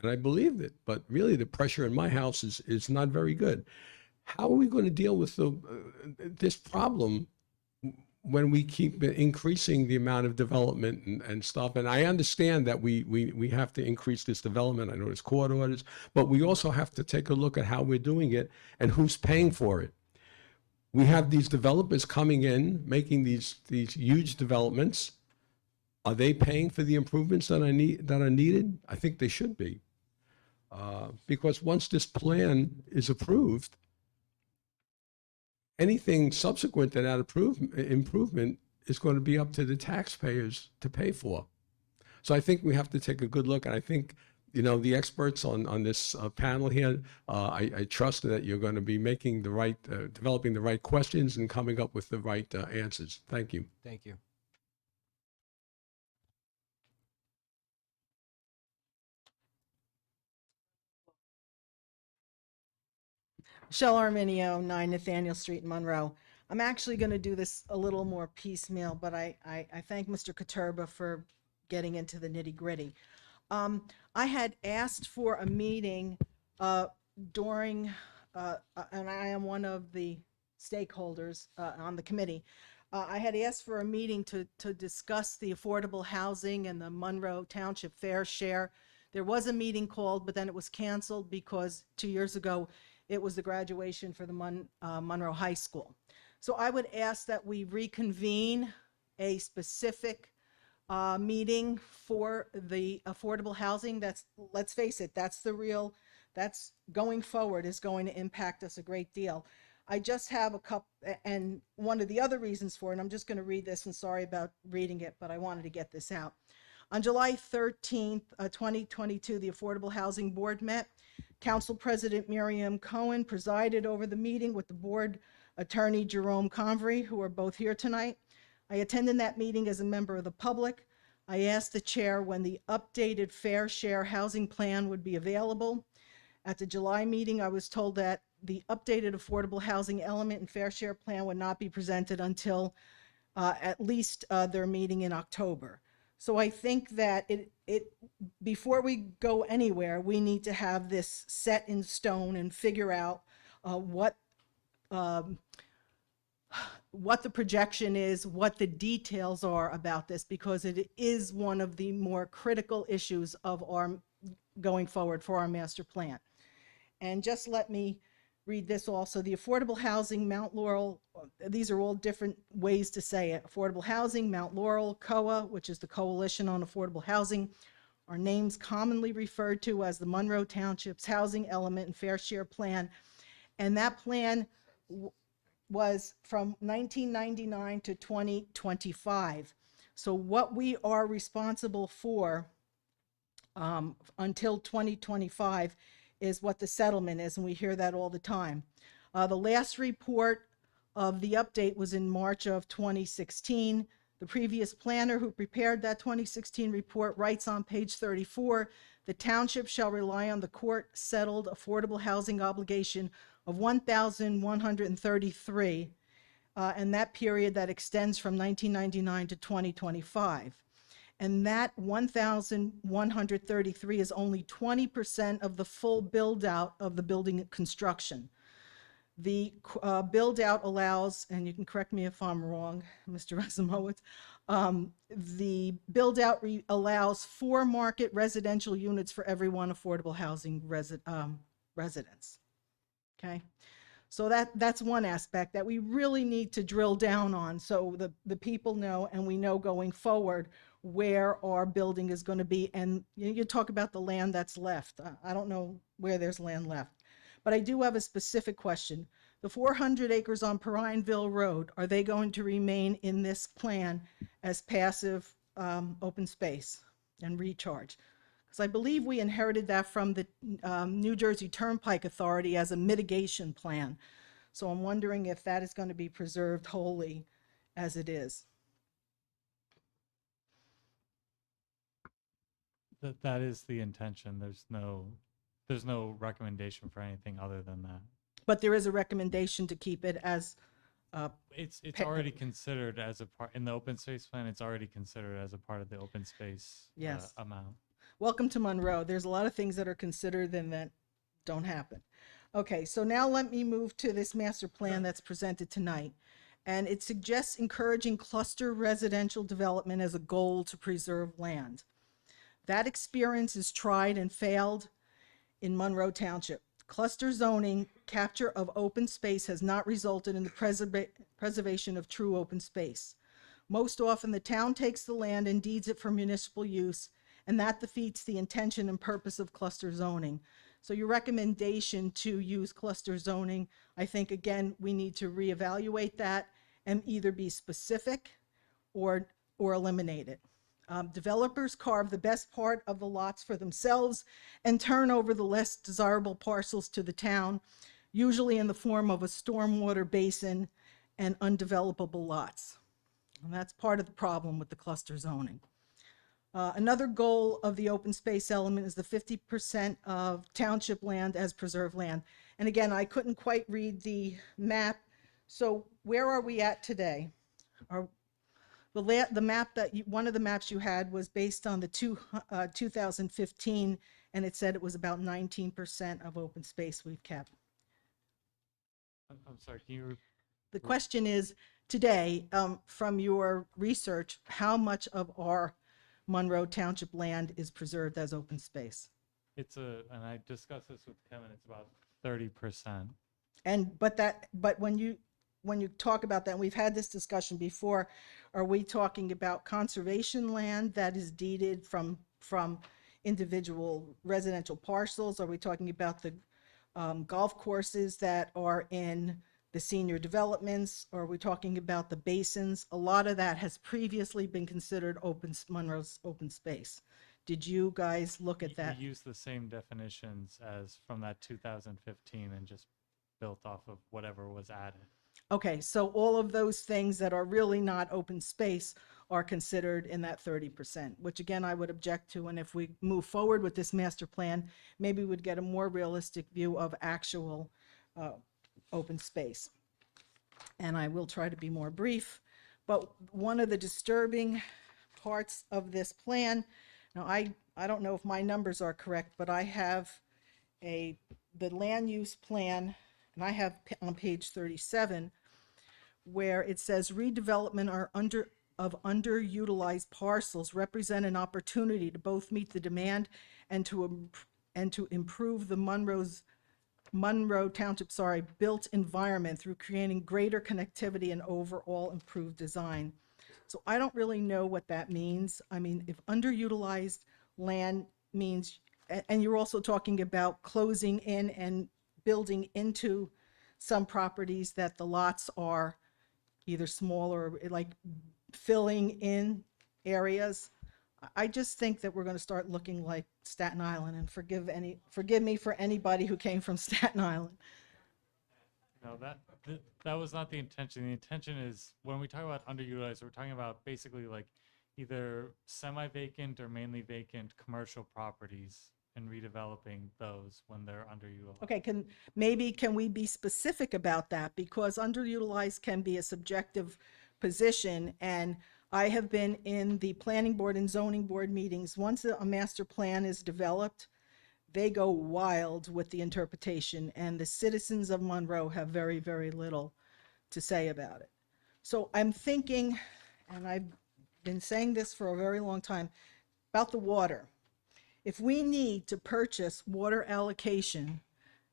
And I believed it, but really the pressure in my house is not very good. How are we going to deal with this problem when we keep increasing the amount of development and stuff? And I understand that we have to increase this development. I know there's court orders, but we also have to take a look at how we're doing it and who's paying for it. We have these developers coming in, making these huge developments. Are they paying for the improvements that are needed? I think they should be. Because once this plan is approved, anything subsequent to that improvement is going to be up to the taxpayers to pay for. So I think we have to take a good look, and I think, the experts on this panel here, I trust that you're going to be making the right, developing the right questions and coming up with the right answers. Thank you. Thank you. Michelle Arminio, 9 Nathaniel Street in Monroe. I'm actually going to do this a little more piecemeal, but I thank Mr. Katurba for getting into the nitty-gritty. I had asked for a meeting during, and I am one of the stakeholders on the committee. I had asked for a meeting to discuss the affordable housing and the Monroe Township Fair Share. There was a meeting called, but then it was canceled because 2 years ago, it was the graduation for the Monroe High School. So I would ask that we reconvene a specific meeting for the affordable housing. Let's face it, that's the real That's going forward is going to impact us a great deal. I just have a couple, and one of the other reasons for it, I'm just going to read this, and sorry about reading it, but I wanted to get this out. On July 13th, 2022, the Affordable Housing Board met. Council President Miriam Cohen presided over the meeting with the board attorney Jerome Convery, who are both here tonight. I attended that meeting as a member of the public. I asked the chair when the updated Fair Share housing plan would be available. At the July meeting, I was told that the updated affordable housing element and Fair Share plan would not be presented until at least their meeting in October. So I think that before we go anywhere, we need to have this set in stone and figure out what the projection is, what the details are about this, because it is one of the more critical issues of our going forward for our master plan. And just let me read this also. The Affordable Housing, Mount Laurel, these are all different ways to say it. Affordable Housing, Mount Laurel, COA, which is the Coalition on Affordable Housing, are names commonly referred to as the Monroe Township's Housing Element and Fair Share Plan. And that plan was from 1999 to 2025. So what we are responsible for until 2025 is what the settlement is, and we hear that all the time. The last report of the update was in March of 2016. The previous planner who prepared that 2016 report writes on page 34, the township shall rely on the court-settled affordable housing obligation of 1,133, and that period that extends from 1999 to 2025. And that 1,133 is only 20% of the full build-out of the building construction. The build-out allows, and you can correct me if I'm wrong, Mr. Razumowitz, the build-out allows 4 market residential units for every 1 affordable housing residence. Okay, so that's one aspect that we really need to drill down on, so the people know, and we know going forward where our building is going to be. And you talk about the land that's left. I don't know where there's land left, but I do have a specific question. The 400 acres on Perineville Road, are they going to remain in this plan as passive open space and recharge? Because I believe we inherited that from the New Jersey Turnpike Authority as a mitigation plan. So I'm wondering if that is going to be preserved wholly as it is. That is the intention. There's no recommendation for anything other than that. But there is a recommendation to keep it as It's already considered as a part in the open space plan. It's already considered as a part of the open space Yes. amount. Welcome to Monroe. There's a lot of things that are considered and that don't happen. Okay, so now let me move to this master plan that's presented tonight. And it suggests encouraging cluster residential development as a goal to preserve land. That experience is tried and failed in Monroe Township. Cluster zoning, capture of open space has not resulted in the preservation of true open space. Most often, the town takes the land and deeds it for municipal use, and that defeats the intention and purpose of cluster zoning. So your recommendation to use cluster zoning, I think, again, we need to reevaluate that and either be specific or eliminate it. Developers carve the best part of the lots for themselves and turn over the less desirable parcels to the town, usually in the form of a stormwater basin and undevelopable lots. And that's part of the problem with the cluster zoning. Another goal of the open space element is the 50% of township land as preserved land. And again, I couldn't quite read the map. So where are we at today? The map that one of the maps you had was based on the 2015, and it said it was about 19% of open space we've kept. I'm sorry, can you The question is, today, from your research, how much of our Monroe Township land is preserved as open space? and I discussed this with Kevin, it's about 30%. But when you talk about that, and we've had this discussion before, are we talking about conservation land that is deeded from individual residential parcels? Are we talking about the golf courses that are in the senior developments? Or are we talking about the basins? A lot of that has previously been considered Monroe's open space. Did you guys look at that? We use the same definitions as from that 2015 and just built off of whatever was added. Okay, so all of those things that are really not open space are considered in that 30%, which again, I would object to. And if we move forward with this master plan, maybe we'd get a more realistic view of actual open space. And I will try to be more brief, but one of the disturbing parts of this plan, now I don't know if my numbers are correct, but I have the land use plan, and I have on page 37, where it says redevelopment of underutilized parcels represent an opportunity to both meet the demand and to improve the Monroe Township, built environment through creating greater connectivity and overall improved design. So I don't really know what that means. I mean, if underutilized land means, and you're also talking about closing in and building into some properties that the lots are either small or like filling in areas. I just think that we're going to start looking like Staten Island, and forgive me for anybody who came from Staten Island. No, that was not the intention. The intention is when we talk about underutilized, we're talking about basically like either semi-vacant or mainly vacant commercial properties and redeveloping those when they're underutilized. Okay, can we be specific about that? Because underutilized can be a subjective position, and I have been in the planning board and zoning board meetings. Once a master plan is developed, they go wild with the interpretation, and the citizens of Monroe have very, very little to say about it. So I'm thinking, and I've been saying this for a very long time, about the water. If we need to purchase water allocation,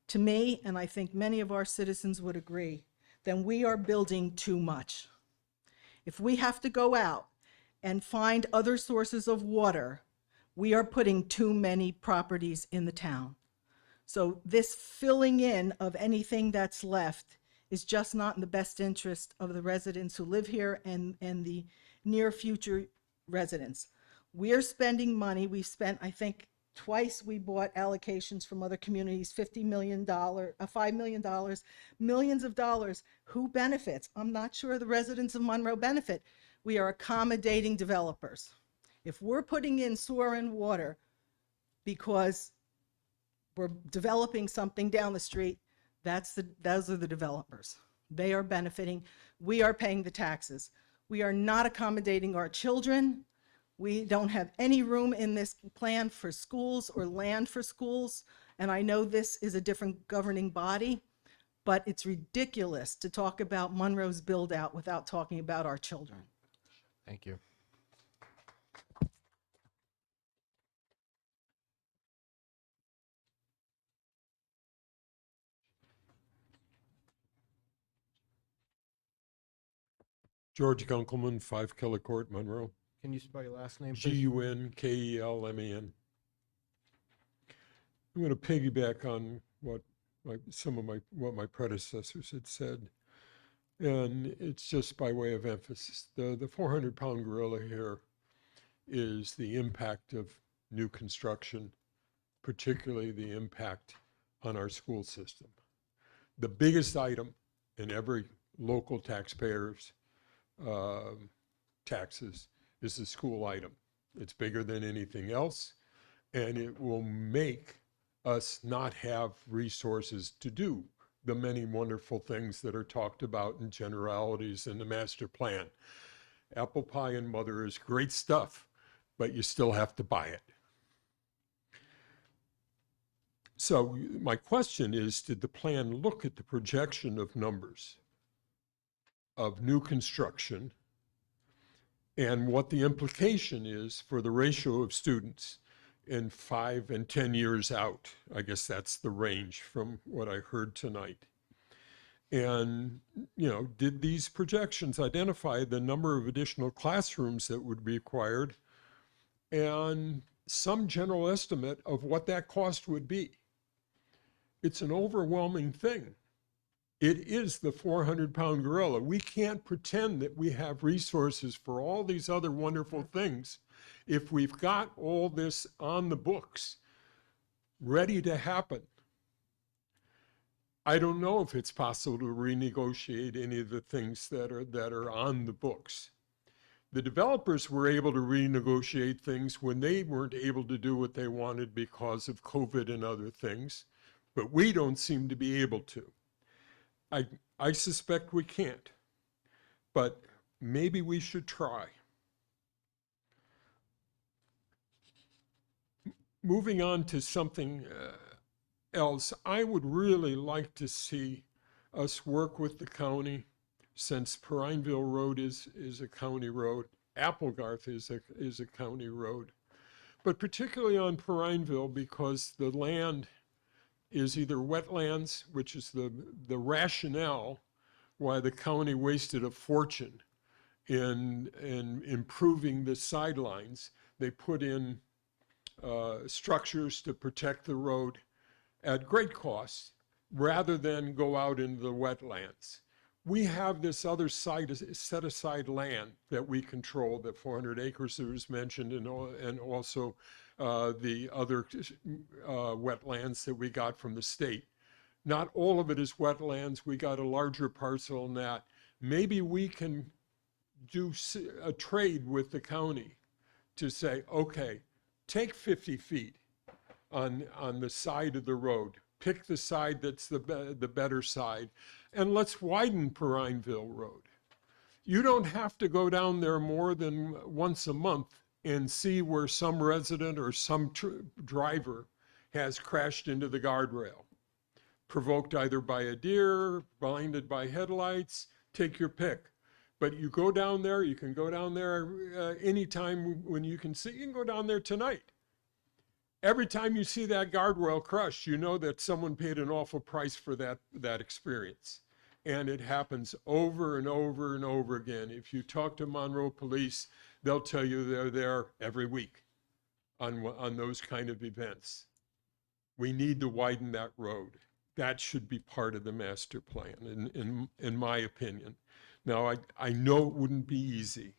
to me, and I think many of our citizens would agree, then we are building too much. If we have to go out and find other sources of water, we are putting too many properties in the town. So this filling in of anything that's left is just not in the best interest of the residents who live here and the near future residents. We're spending money. We've spent, I think, twice we bought allocations from other communities, $5 million, millions of dollars. Who benefits? I'm not sure the residents of Monroe benefit. We are accommodating developers. If we're putting in sewer and water because we're developing something down the street, those are the developers. They are benefiting. We are paying the taxes. We are not accommodating our children. We don't have any room in this plan for schools or land for schools. And I know this is a different governing body, but it's ridiculous to talk about Monroe's build out without talking about our children. Thank you. George Gunkelman, 5 Keller Court, Monroe. Can you spell your last name, please? Gunkelman. I'm going to piggyback on what my predecessors had said, and it's just by way of emphasis. The 400-pound gorilla here is the impact of new construction, particularly the impact on our school system. The biggest item in every local taxpayer's taxes is the school item. It's bigger than anything else, and it will make us not have resources to do the many wonderful things that are talked about in generalities in the master plan. Apple pie and mother is great stuff, but you still have to buy it. So my question is, did the plan look at the projection of numbers of new construction and what the implication is for the ratio of students in 5 and 10 years out? I guess that's the range from what I heard tonight. And, did these projections identify the number of additional classrooms that would be required and some general estimate of what that cost would be. It's an overwhelming thing. It is the 400-pound gorilla. We can't pretend that we have resources for all these other wonderful things if we've got all this on the books ready to happen. I don't know if it's possible to renegotiate any of the things that are on the books. The developers were able to renegotiate things when they weren't able to do what they wanted because of COVID and other things, but we don't seem to be able to. I suspect we can't, but maybe we should try. Moving on to something else, I would really like to see us work with the county, since Prineville Road is a county road, Applegarth is a county road, but particularly on Prineville because the land is either wetlands, which is the rationale why the county wasted a fortune in improving the sidelines. They put in structures to protect the road at great cost rather than go out into the wetlands. We have this other set aside land that we control, the 400 acres that was mentioned, and also the other wetlands that we got from the state. Not all of it is wetlands. We got a larger parcel than that. Maybe we can do a trade with the county to say, okay, take 50 feet on the side of the road. Pick the side that's the better side, and let's widen Prineville Road. You don't have to go down there more than once a month and see where some resident or some driver has crashed into the guardrail, provoked either by a deer, blinded by headlights, take your pick. But you go down there, you can go down there anytime when you can see, you can go down there tonight. Every time you see that guardrail crushed, you know that someone paid an awful price for that experience. And it happens over and over and over again. If you talk to Monroe Police, they'll tell you they're there every week on those kind of events. We need to widen that road. That should be part of the master plan, in my opinion. Now, I know it wouldn't be easy,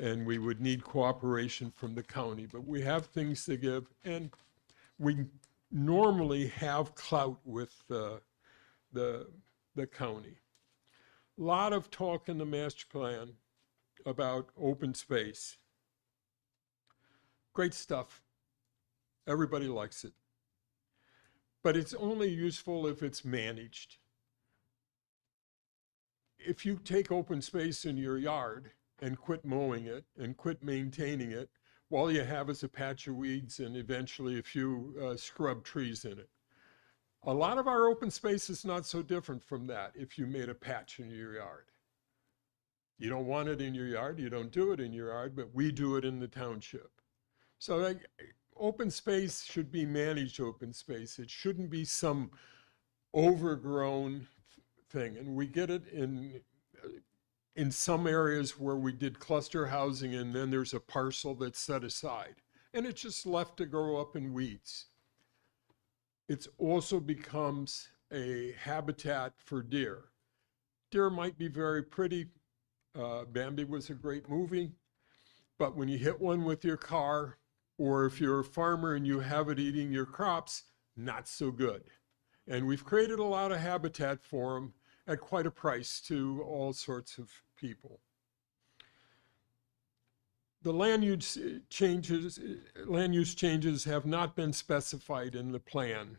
and we would need cooperation from the county, but we have things to give, and we normally have clout with the county. A lot of talk in the master plan about open space. Great stuff. Everybody likes it. But it's only useful if it's managed. If you take open space in your yard and quit mowing it and quit maintaining it, all you have is a patch of weeds and eventually a few scrub trees in it. A lot of our open space is not so different from that if you made a patch in your yard. You don't want it in your yard, you don't do it in your yard, but we do it in the township. So open space should be managed open space. It shouldn't be some overgrown thing. And we get it in some areas where we did cluster housing and then there's a parcel that's set aside and it's just left to grow up in weeds. It also becomes a habitat for deer. Deer might be very pretty. Bambi was a great movie, but when you hit one with your car, or if you're a farmer and you have it eating your crops, not so good. And we've created a lot of habitat for them at quite a price to all sorts of people. The land use changes have not been specified in the plan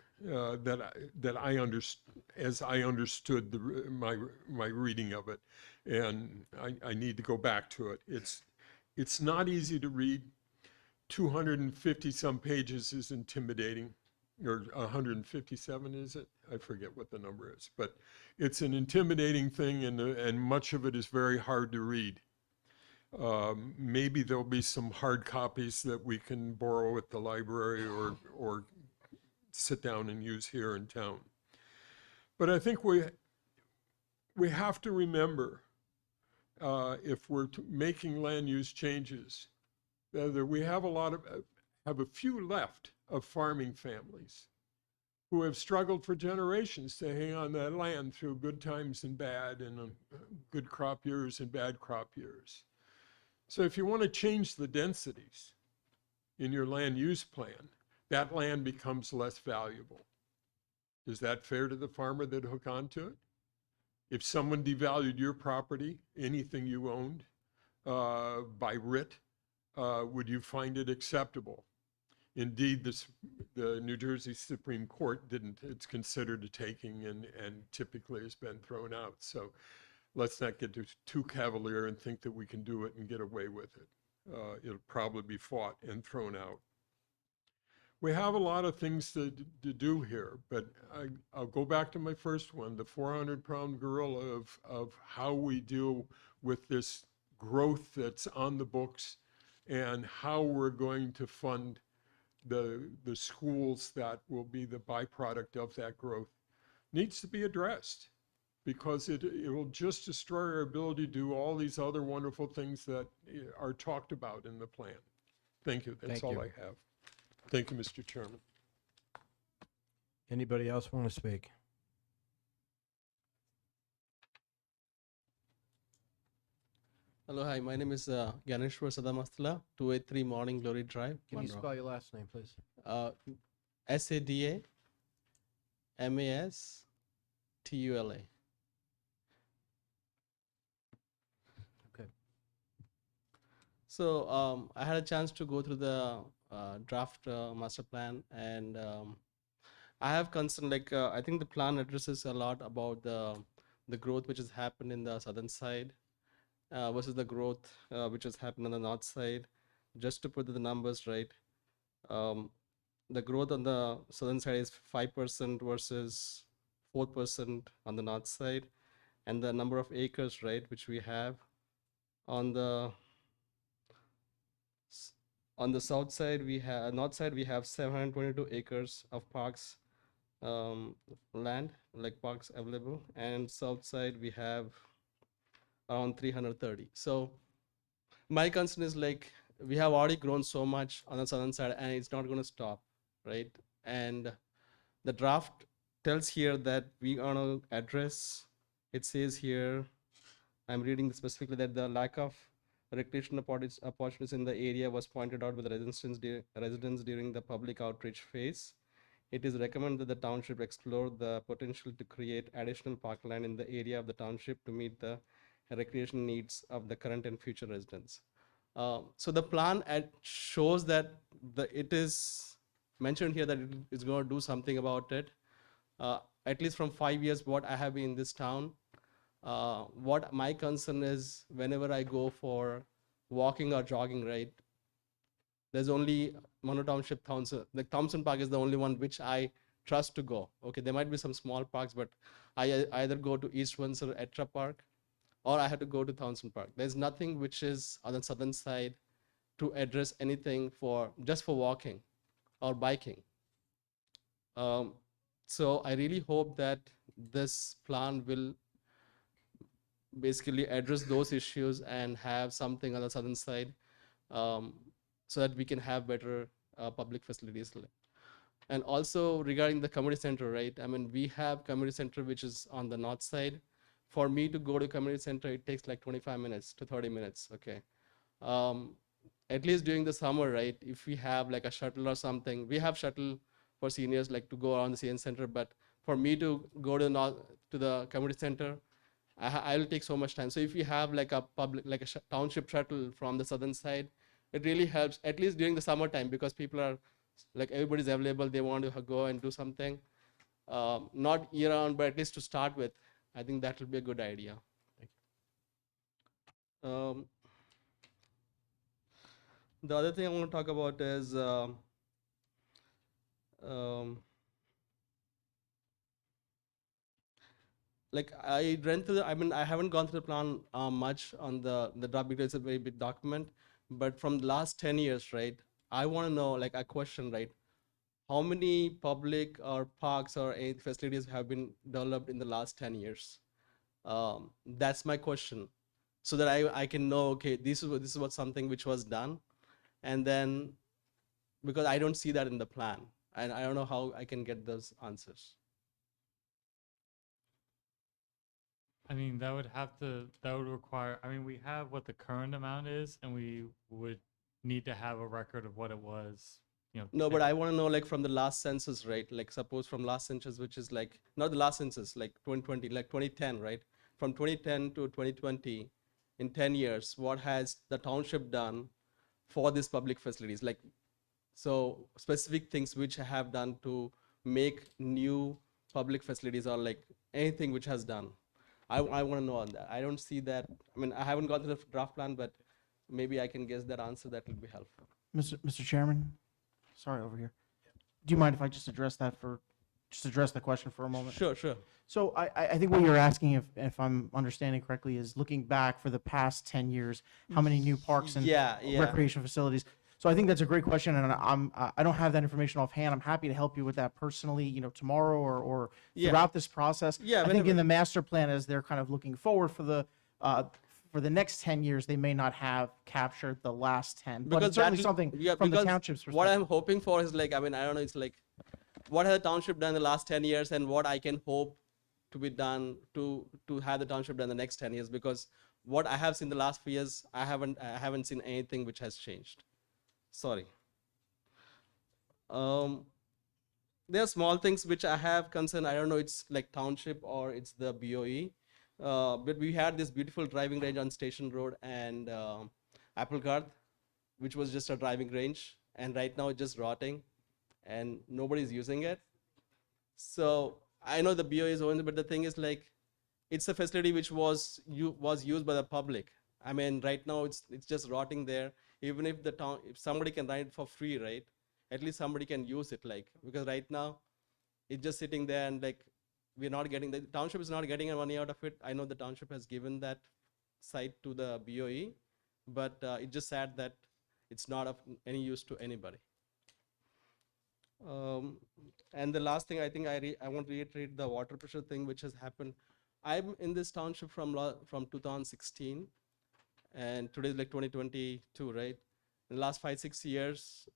as I understood my reading of it, and I need to go back to it. It's not easy to read. 250 some pages is intimidating, or 157 is it? I forget what the number is, but it's an intimidating thing, and much of it is very hard to read. Maybe there'll be some hard copies that we can borrow at the library or sit down and use here in town. But I think we have to remember, if we're making land use changes, that we have a lot of have a few left of farming families who have struggled for generations to hang on that land through good times and bad, and good crop years and bad crop years. So if you want to change the densities in your land use plan, that land becomes less valuable. Is that fair to the farmer that hook onto it? If someone devalued your property, anything you owned, by writ, would you find it acceptable? Indeed, the New Jersey Supreme Court didn't. It's considered a taking and typically has been thrown out. So let's not get too cavalier and think that we can do it and get away with it. It'll probably be fought and thrown out. We have a lot of things to do here, but I'll go back to my first one, the 400-pound gorilla of how we deal with this growth that's on the books and how we're going to fund the schools that will be the byproduct of that growth needs to be addressed, because it will just destroy our ability to do all these other wonderful things that are talked about in the plan. Thank you. That's Thank you. all I have. Thank you, Mr. Chairman. Anybody else want to speak? Hello, hi. My name is Ganeshwar Sadamastala, 283 Morning Glory Drive. Can you Monroe. spell your last name, please? SADAMASTULA. Okay. So I had a chance to go through the draft master plan, and I have concern, like I think the plan addresses a lot about the growth which has happened in the southern side versus the growth which has happened on the north side. Just to put the numbers right, the growth on the southern side is 5% versus 4% on the north side, and the number of acres, right, which we have on the south side, we have north side we have 722 acres of parks land, like parks available, and south side we have around 330. So my concern is, like, we have already grown so much on the southern side and it's not going to stop, right? And the draft tells here that we are going to address, it says here, I'm reading specifically, that the lack of recreational opportunities in the area was pointed out with residents during the public outreach phase. It is recommended that the township explore the potential to create additional parkland in the area of the township to meet the recreation needs of the current and future residents. So the plan shows that it is mentioned here that it is going to do something about it. At least from 5 years, what I have been in this town, what my concern is, whenever I go for walking or jogging, right, there's only Monroe Township, Thompson Park is the only one which I trust to go. Okay, there might be some small parks, but I either go to East Windsor, Etra Park, or I have to go to Thompson Park. There's nothing which is on the southern side to address anything just for walking or biking. So I really hope that this plan will basically address those issues and have something on the southern side, so that we can have better public facilities. And also regarding the community center, right? I mean, we have community center which is on the north side. For me to go to community center, it takes like 25 minutes to 30 minutes, okay? At least during the summer, right? If we have like a shuttle or something, we have shuttle for seniors, like to go around the CN center, but for me to go to the community center, I will take so much time. So if we have like a township shuttle from the southern side, it really helps, at least during the summertime, because people are, like, everybody's available, they want to go and do something. Not year round, but at least to start with, I think that will be a good idea. Thank you. The other thing I want to talk about is like I ran through I haven't gone through the plan much on the draft because it's a very big document, but from the last 10 years, right, I want to know, like, a question, right, how many public or parks or any facilities have been developed in the last 10 years? That's my question, so that I can know, okay, this is what something which was done, and then because I don't see that in the plan, and I don't know how I can get those answers. I mean, that would require, I mean, we have what the current amount is, and we would need to have a record of what it was, you know. No, but I want to know like from the last census, right? Like suppose from last census, which is like, not the last census, like 2020, like 2010, right? From 2010 to 2020, in 10 years, what has the township done for these public facilities? Like, so specific things which I have done to make new public facilities, or like anything which has done. I want to know on that. I don't see that. I mean, I haven't got to the draft plan, but maybe I can guess that answer. That will be helpful. Mr. Chairman, sorry, over here. Do you mind if I just address the question for a moment? Sure, sure. So I think what you're asking, if I'm understanding correctly, is looking back for the past 10 years, how many new parks and Yeah. recreation facilities? So I think that's a great question, and I don't have that information offhand. I'm happy to help you with that personally, tomorrow or Yeah. throughout this process. Yeah, I think whenever- in the master plan, as they're kind of looking forward for the next 10 years, they may not have captured the last 10, but it's certainly that- something yeah, from the because township's perspective. What I'm hoping for is like, I mean, I don't know, it's like, what has the township done in the last 10 years, and what I can hope to be done to have the township done the next 10 years, because what I have seen the last few years, I haven't seen anything which has changed. Sorry. There are small things which I have concern. I don't know, it's like township or it's the BOE. But we had this beautiful driving range on Station Road and Applegarth, which was just a driving range, and right now it's just rotting, and nobody's using it. So I know the BOE is owned, but the thing is like, it's a facility which was used by the public. I mean, right now it's just rotting there. Even if if somebody can ride it for free, right? At least somebody can use it, like, because right now it's just sitting there, and like the township is not getting any money out of it. I know the township has given that site to the BOE, but it's just sad that it's not of any use to anybody. And the last thing, I think I want to reiterate the water pressure thing which has happened. I'm in this township from 2016, and today is like 2022, right? In the last 5-6 years,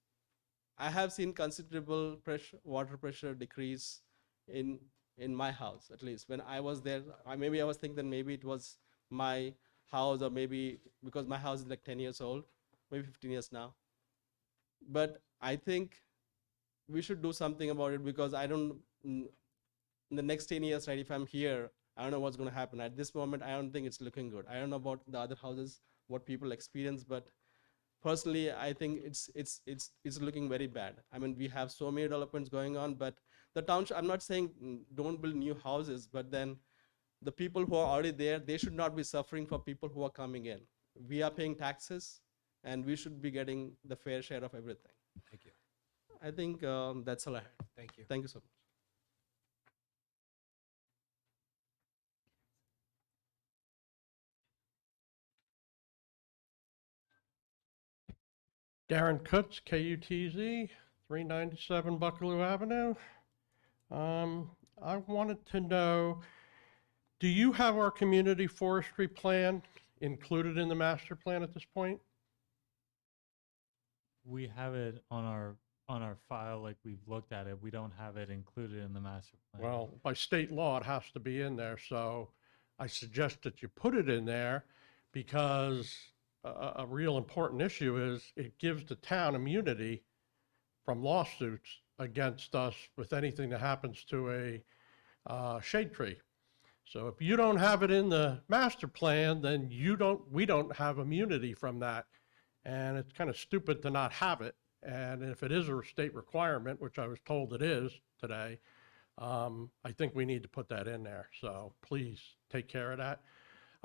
I have seen considerable water pressure decrease in my house, at least. When I was there, maybe I was thinking that maybe it was my house, or maybe because my house is like 10 years old, maybe 15 years now. But I think we should do something about it, because in the next 10 years, right, if I'm here, I don't know what's going to happen. At this moment, I don't think it's looking good. I don't know about the other houses, what people experience, but personally, I think it's looking very bad. I mean, we have so many developments going on, but the township, I'm not saying don't build new houses, but then the people who are already there, they should not be suffering for people who are coming in. We are paying taxes, and we should be getting the fair share of everything. Thank you. I think that's all I have. Thank you. Thank you so much. Darren Kutz, KUTZ, 397 Buckaloo Avenue. I wanted to know, do you have our community forestry plan included in the master plan at this point? We have it on our file, like we've looked at it. We don't have it included in the master plan. Well, by state law, it has to be in there, so I suggest that you put it in there, because a real important issue is it gives the town immunity from lawsuits against us with anything that happens to a shade tree. So if you don't have it in the master plan, then we don't have immunity from that. And it's kind of stupid to not have it. And if it is a state requirement, which I was told it is today, I think we need to put that in there. So please take care of that.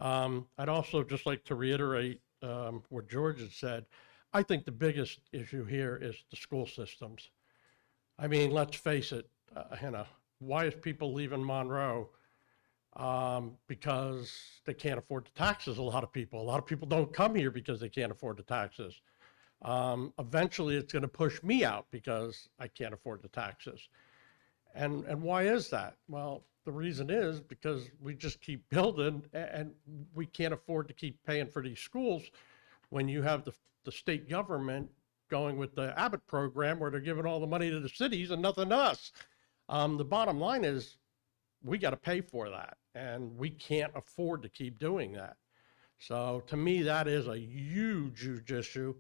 I'd also just like to reiterate what George had said. I think the biggest issue here is the school systems. I mean, let's face it, why is people leaving Monroe? Because they can't afford the taxes, a lot of people don't come here because they can't afford the taxes. Eventually it's going to push me out because I can't afford the taxes. And why is that? Well, the reason is because we just keep building, and we can't afford to keep paying for these schools when you have the state government going with the Abbott program where they're giving all the money to the cities and nothing to us. The bottom line is we got to pay for that, and we can't afford to keep doing that. So to me, that is a huge, huge issue.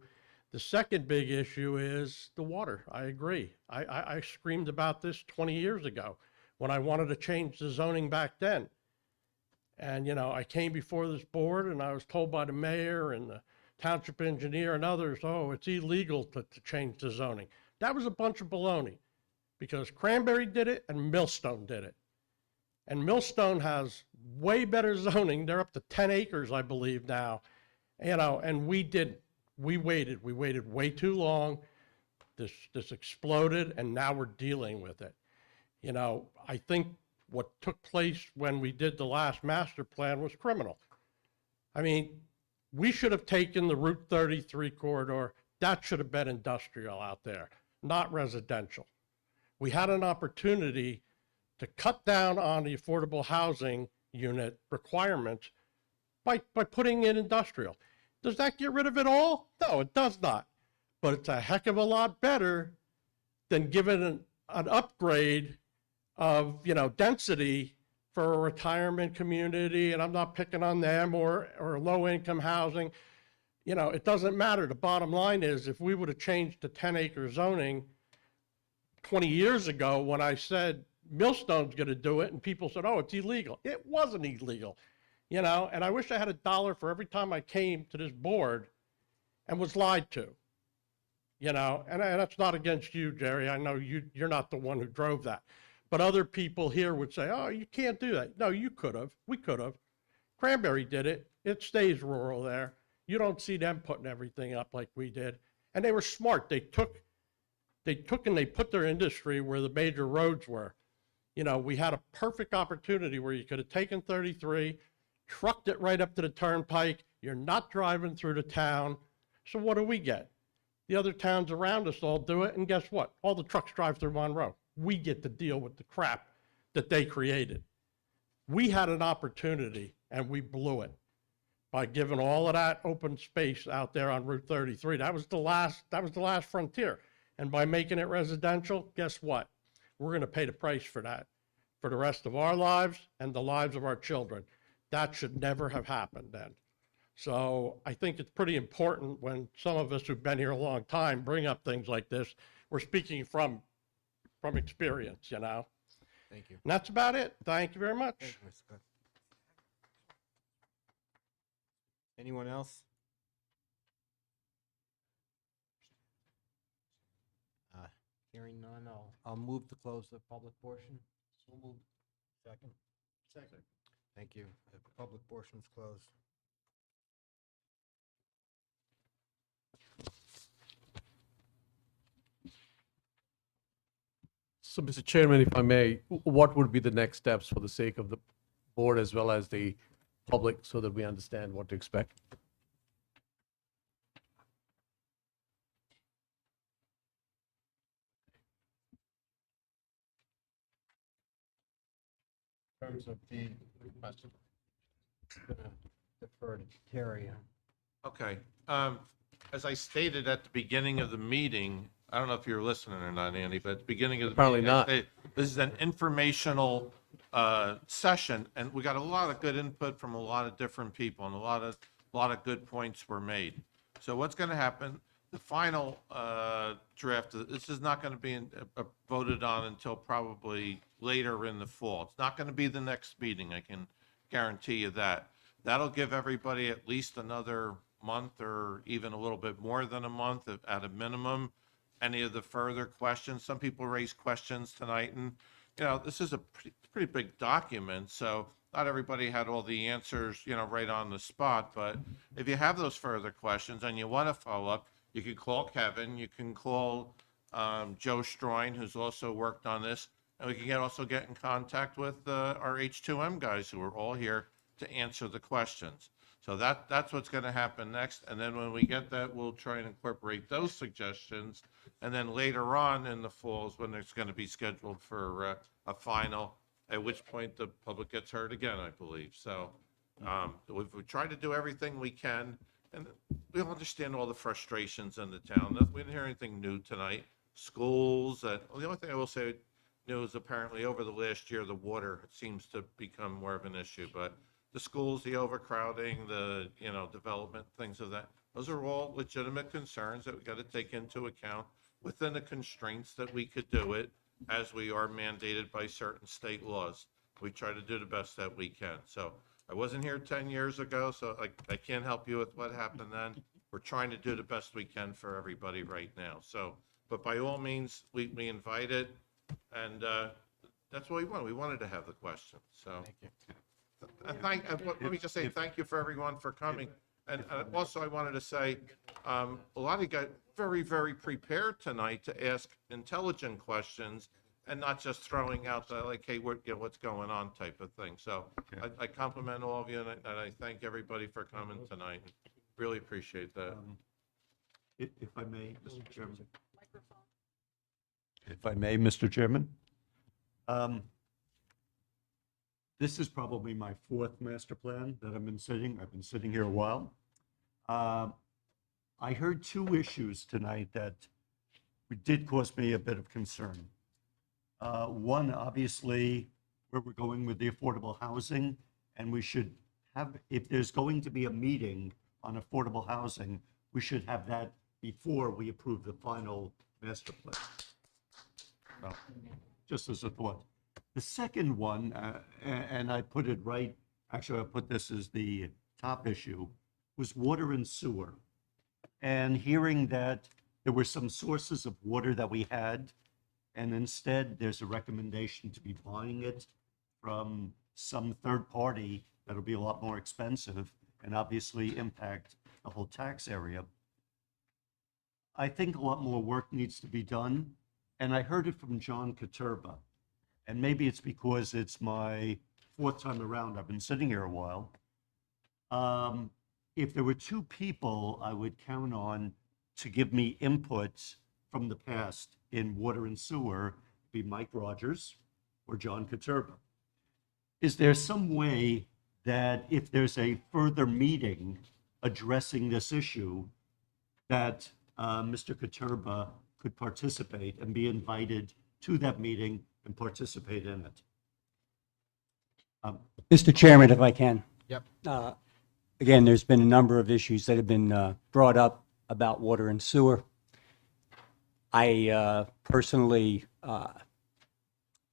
The second big issue is the water. I agree. I screamed about this 20 years ago when I wanted to change the zoning back then. And, you know, I came before this board and I was told by the mayor and the township engineer and others, oh, it's illegal to change the zoning. That was a bunch of baloney because Cranberry did it and Millstone did it. And Millstone has way better zoning. They're up to 10 acres, I believe now, you know, and we didn't. We waited way too long. This exploded and now we're dealing with it. You know, I think what took place when we did the last master plan was criminal. I mean, we should have taken the Route 33 corridor. That should have been industrial out there, not residential. We had an opportunity to cut down on the affordable housing unit requirements by putting in industrial. Does that get rid of it all? No, it does not. But it's a heck of a lot better than giving an upgrade of, you know, density for a retirement community, and I'm not picking on them, or low-income housing. You know, it doesn't matter. The bottom line is if we would have changed to 10-acre zoning 20 years ago when I said Millstone's going to do it, and people said, oh, it's illegal. It wasn't illegal, you know, and I wish I had $1 for every time I came to this board and was lied to, you know, and that's not against you, Jerry. I know you're not the one who drove that. But other people here would say, oh, you can't do that. No, you could have. We could have. Cranberry did it. It stays rural there. You don't see them putting everything up like we did. And they were smart. They took and they put their industry where the major roads were. You know, we had a perfect opportunity where you could have taken 33, trucked it right up to the turnpike. You're not driving through the town. So what do we get? The other towns around us all do it. And guess what? All the trucks drive through Monroe. We get to deal with the crap that they created. We had an opportunity and we blew it by giving all of that open space out there on Route 33. That was the last frontier. And by making it residential, guess what? We're going to pay the price for that for the rest of our lives and the lives of our children. That should never have happened then. So I think it's pretty important when some of us who've been here a long time bring up things like this. We're speaking from experience, you know. Thank you. And that's about it. Thank you very much. Thank you, Mr. Cook. Anyone else? Hearing none, I'll move to close the public portion. So moved. Second? Second. Thank you. The public portion is closed. So, Mr. Chairman, if I may, what would be the next steps for the sake of the board as well as the public so that we understand what to expect? In terms of the question, I'm going to defer to Terry. Okay. As I stated at the beginning of the meeting, I don't know if you're listening or not, Andy, but at the beginning of the Apparently meeting, I not. stated this is an informational session, and we got a lot of good input from a lot of different people, and a lot of good points were made. So what's going to happen? The final draft, this is not going to be voted on until probably later in the fall. It's not going to be the next meeting, I can guarantee you that. That'll give everybody at least another month or even a little bit more than a month at a minimum. Any of the further questions, some people raised questions tonight, and you know, this is a pretty big document, so not everybody had all the answers, you know, right on the spot. But if you have those further questions and you want to follow up, you can call Kevin, you can call Joe Stroin, who's also worked on this, and we can also get in contact with our H2M guys who are all here to answer the questions. So that's what's going to happen next. And then when we get that, we'll try and incorporate those suggestions. And then later on in the fall is when it's going to be scheduled for a final, at which point the public gets heard again, I believe. So we've tried to do everything we can. And we all understand all the frustrations in the town. We didn't hear anything new tonight. Schools, the only thing I will say new is apparently over the last year, the water seems to become more of an issue, but the schools, the overcrowding, the, development, things of that, those are all legitimate concerns that we got to take into account within the constraints that we could do it as we are mandated by certain state laws. We try to do the best that we can. So I wasn't here 10 years ago, so I can't help you with what happened then. We're trying to do the best we can for everybody right now. So, but by all means, we invite it, and that's what we wanted. We wanted to have the question. So, let me just say thank you for everyone for coming. And also, I wanted to say, a lot of you got very, very prepared tonight to ask intelligent questions and not just throwing out the, like, hey, what's going on type of thing. So I compliment all of you, and I thank everybody for coming tonight. Really appreciate that. If I may, Mr. Chairman. If I may, Mr. Chairman. This is probably my fourth master plan that I've been sitting here a while. I heard two issues tonight that did cause me a bit of concern. One, obviously, where we're going with the affordable housing, and we should have, if there's going to be a meeting on affordable housing, we should have that before we approve the final master plan. Well, just as a thought. The second one, and I put it right, actually I put this as the top issue, was water and sewer. And hearing that there were some sources of water that we had, and instead there's a recommendation to be buying it from some third party that'll be a lot more expensive and obviously impact the whole tax area. I think a lot more work needs to be done, and I heard it from John Katerba. And maybe it's because it's my fourth time around. I've been sitting here a while. If there were two people I would count on to give me inputs from the past in water and sewer, it'd be Mike Rogers or John Katerba. Is there some way that if there's a further meeting addressing this issue, that Mr. Katerba could participate and be invited to that meeting and participate in it? Mr. Chairman, if I can. Yep. Again, there's been a number of issues that have been brought up about water and sewer. I personally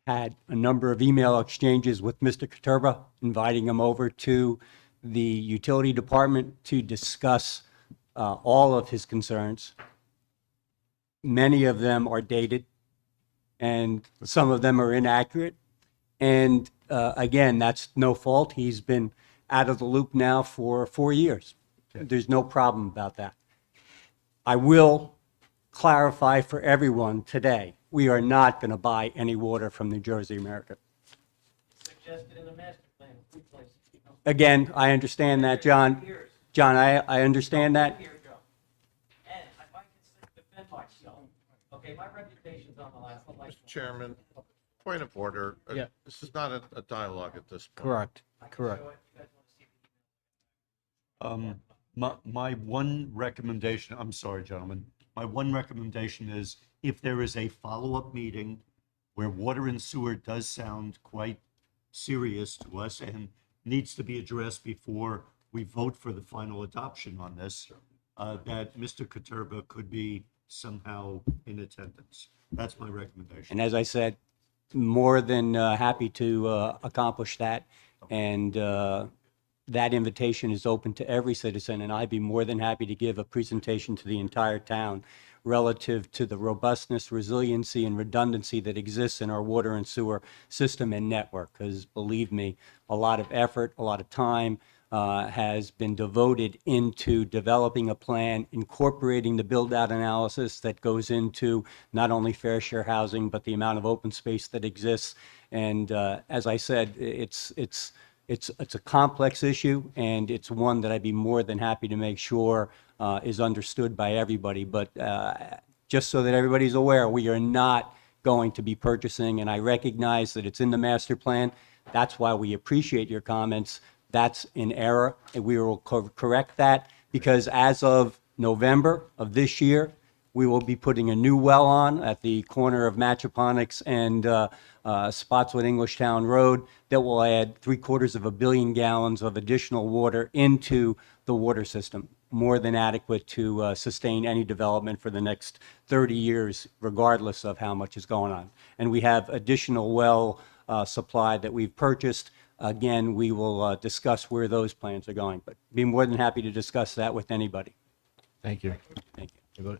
had a number of email exchanges with Mr. Katerba, inviting him over to the utility department to discuss all of his concerns. Many of them are dated, and some of them are inaccurate. And again, that's no fault. He's been out of the loop now for 4 years. There's no problem about that. I will clarify for everyone today, we are not going to buy any water from New Jersey America. Suggested in the master plan, Again, I understand that, John. John, I understand that. And I might defend myself. Okay, my reputation's on the line. Mr. Chairman, point of order. Yeah. This is not a dialogue at this point. Correct. My one recommendation, I'm sorry, gentlemen, my one recommendation is if there is a follow-up meeting where water and sewer does sound quite serious to us and needs to be addressed before we vote for the final adoption on this, that Mr. Katerba could be somehow in attendance. That's my recommendation. And as I said, more than happy to accomplish that. And that invitation is open to every citizen, and I'd be more than happy to give a presentation to the entire town relative to the robustness, resiliency, and redundancy that exists in our water and sewer system and network. Because believe me, a lot of effort, a lot of time has been devoted into developing a plan, incorporating the build-out analysis that goes into not only fair share housing, but the amount of open space that exists. And as I said, it's a complex issue, and it's one that I'd be more than happy to make sure is understood by everybody. But just so that everybody's aware, we are not going to be purchasing, and I recognize that it's in the master plan. That's why we appreciate your comments. That's in error, and we will correct that. because as of November of this year, we will be putting a new well on at the corner of Matchaponics and Spotswood Englishtown Road that will add 750 million gallons of additional water into the water system, more than adequate to sustain any development for the next 30 years, regardless of how much is going on. And we have additional well supply that we've purchased. Again, we will discuss where those plans are going, but be more than happy to discuss that with anybody. Thank you. Thank you.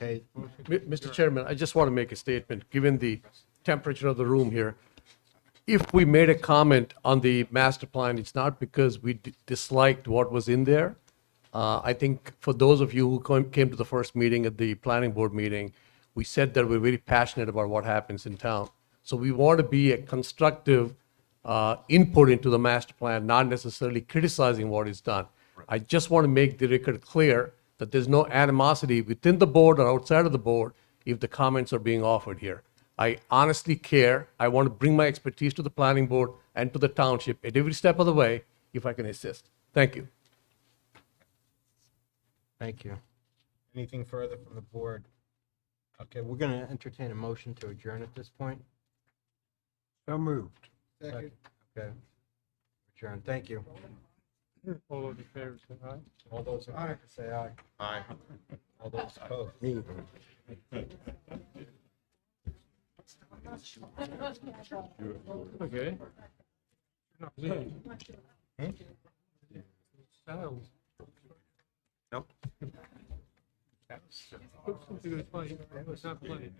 Okay, Mr. Chairman, I just want to make a statement, given the temperature of the room here. If we made a comment on the master plan, it's not because we disliked what was in there. I think for those of you who came to the first meeting at the planning board meeting, we said that we're very passionate about what happens in town. So we want to be a constructive input into the master plan, not necessarily criticizing what is done. I just want to make the record clear that there's no animosity within the board or outside of the board if the comments are being offered here. I honestly care. I want to bring my expertise to the planning board and to the township at every step of the way if I can assist. Thank you. thank you. Anything further from the board? Okay, we're going to entertain a motion to adjourn at this point. So moved. Okay. Adjourn, thank you. All those in favor say aye. All those in favor say aye. Aye. All those opposed? Me. Okay. Not leaving. Sounds. Nope. Something to play. That was not played.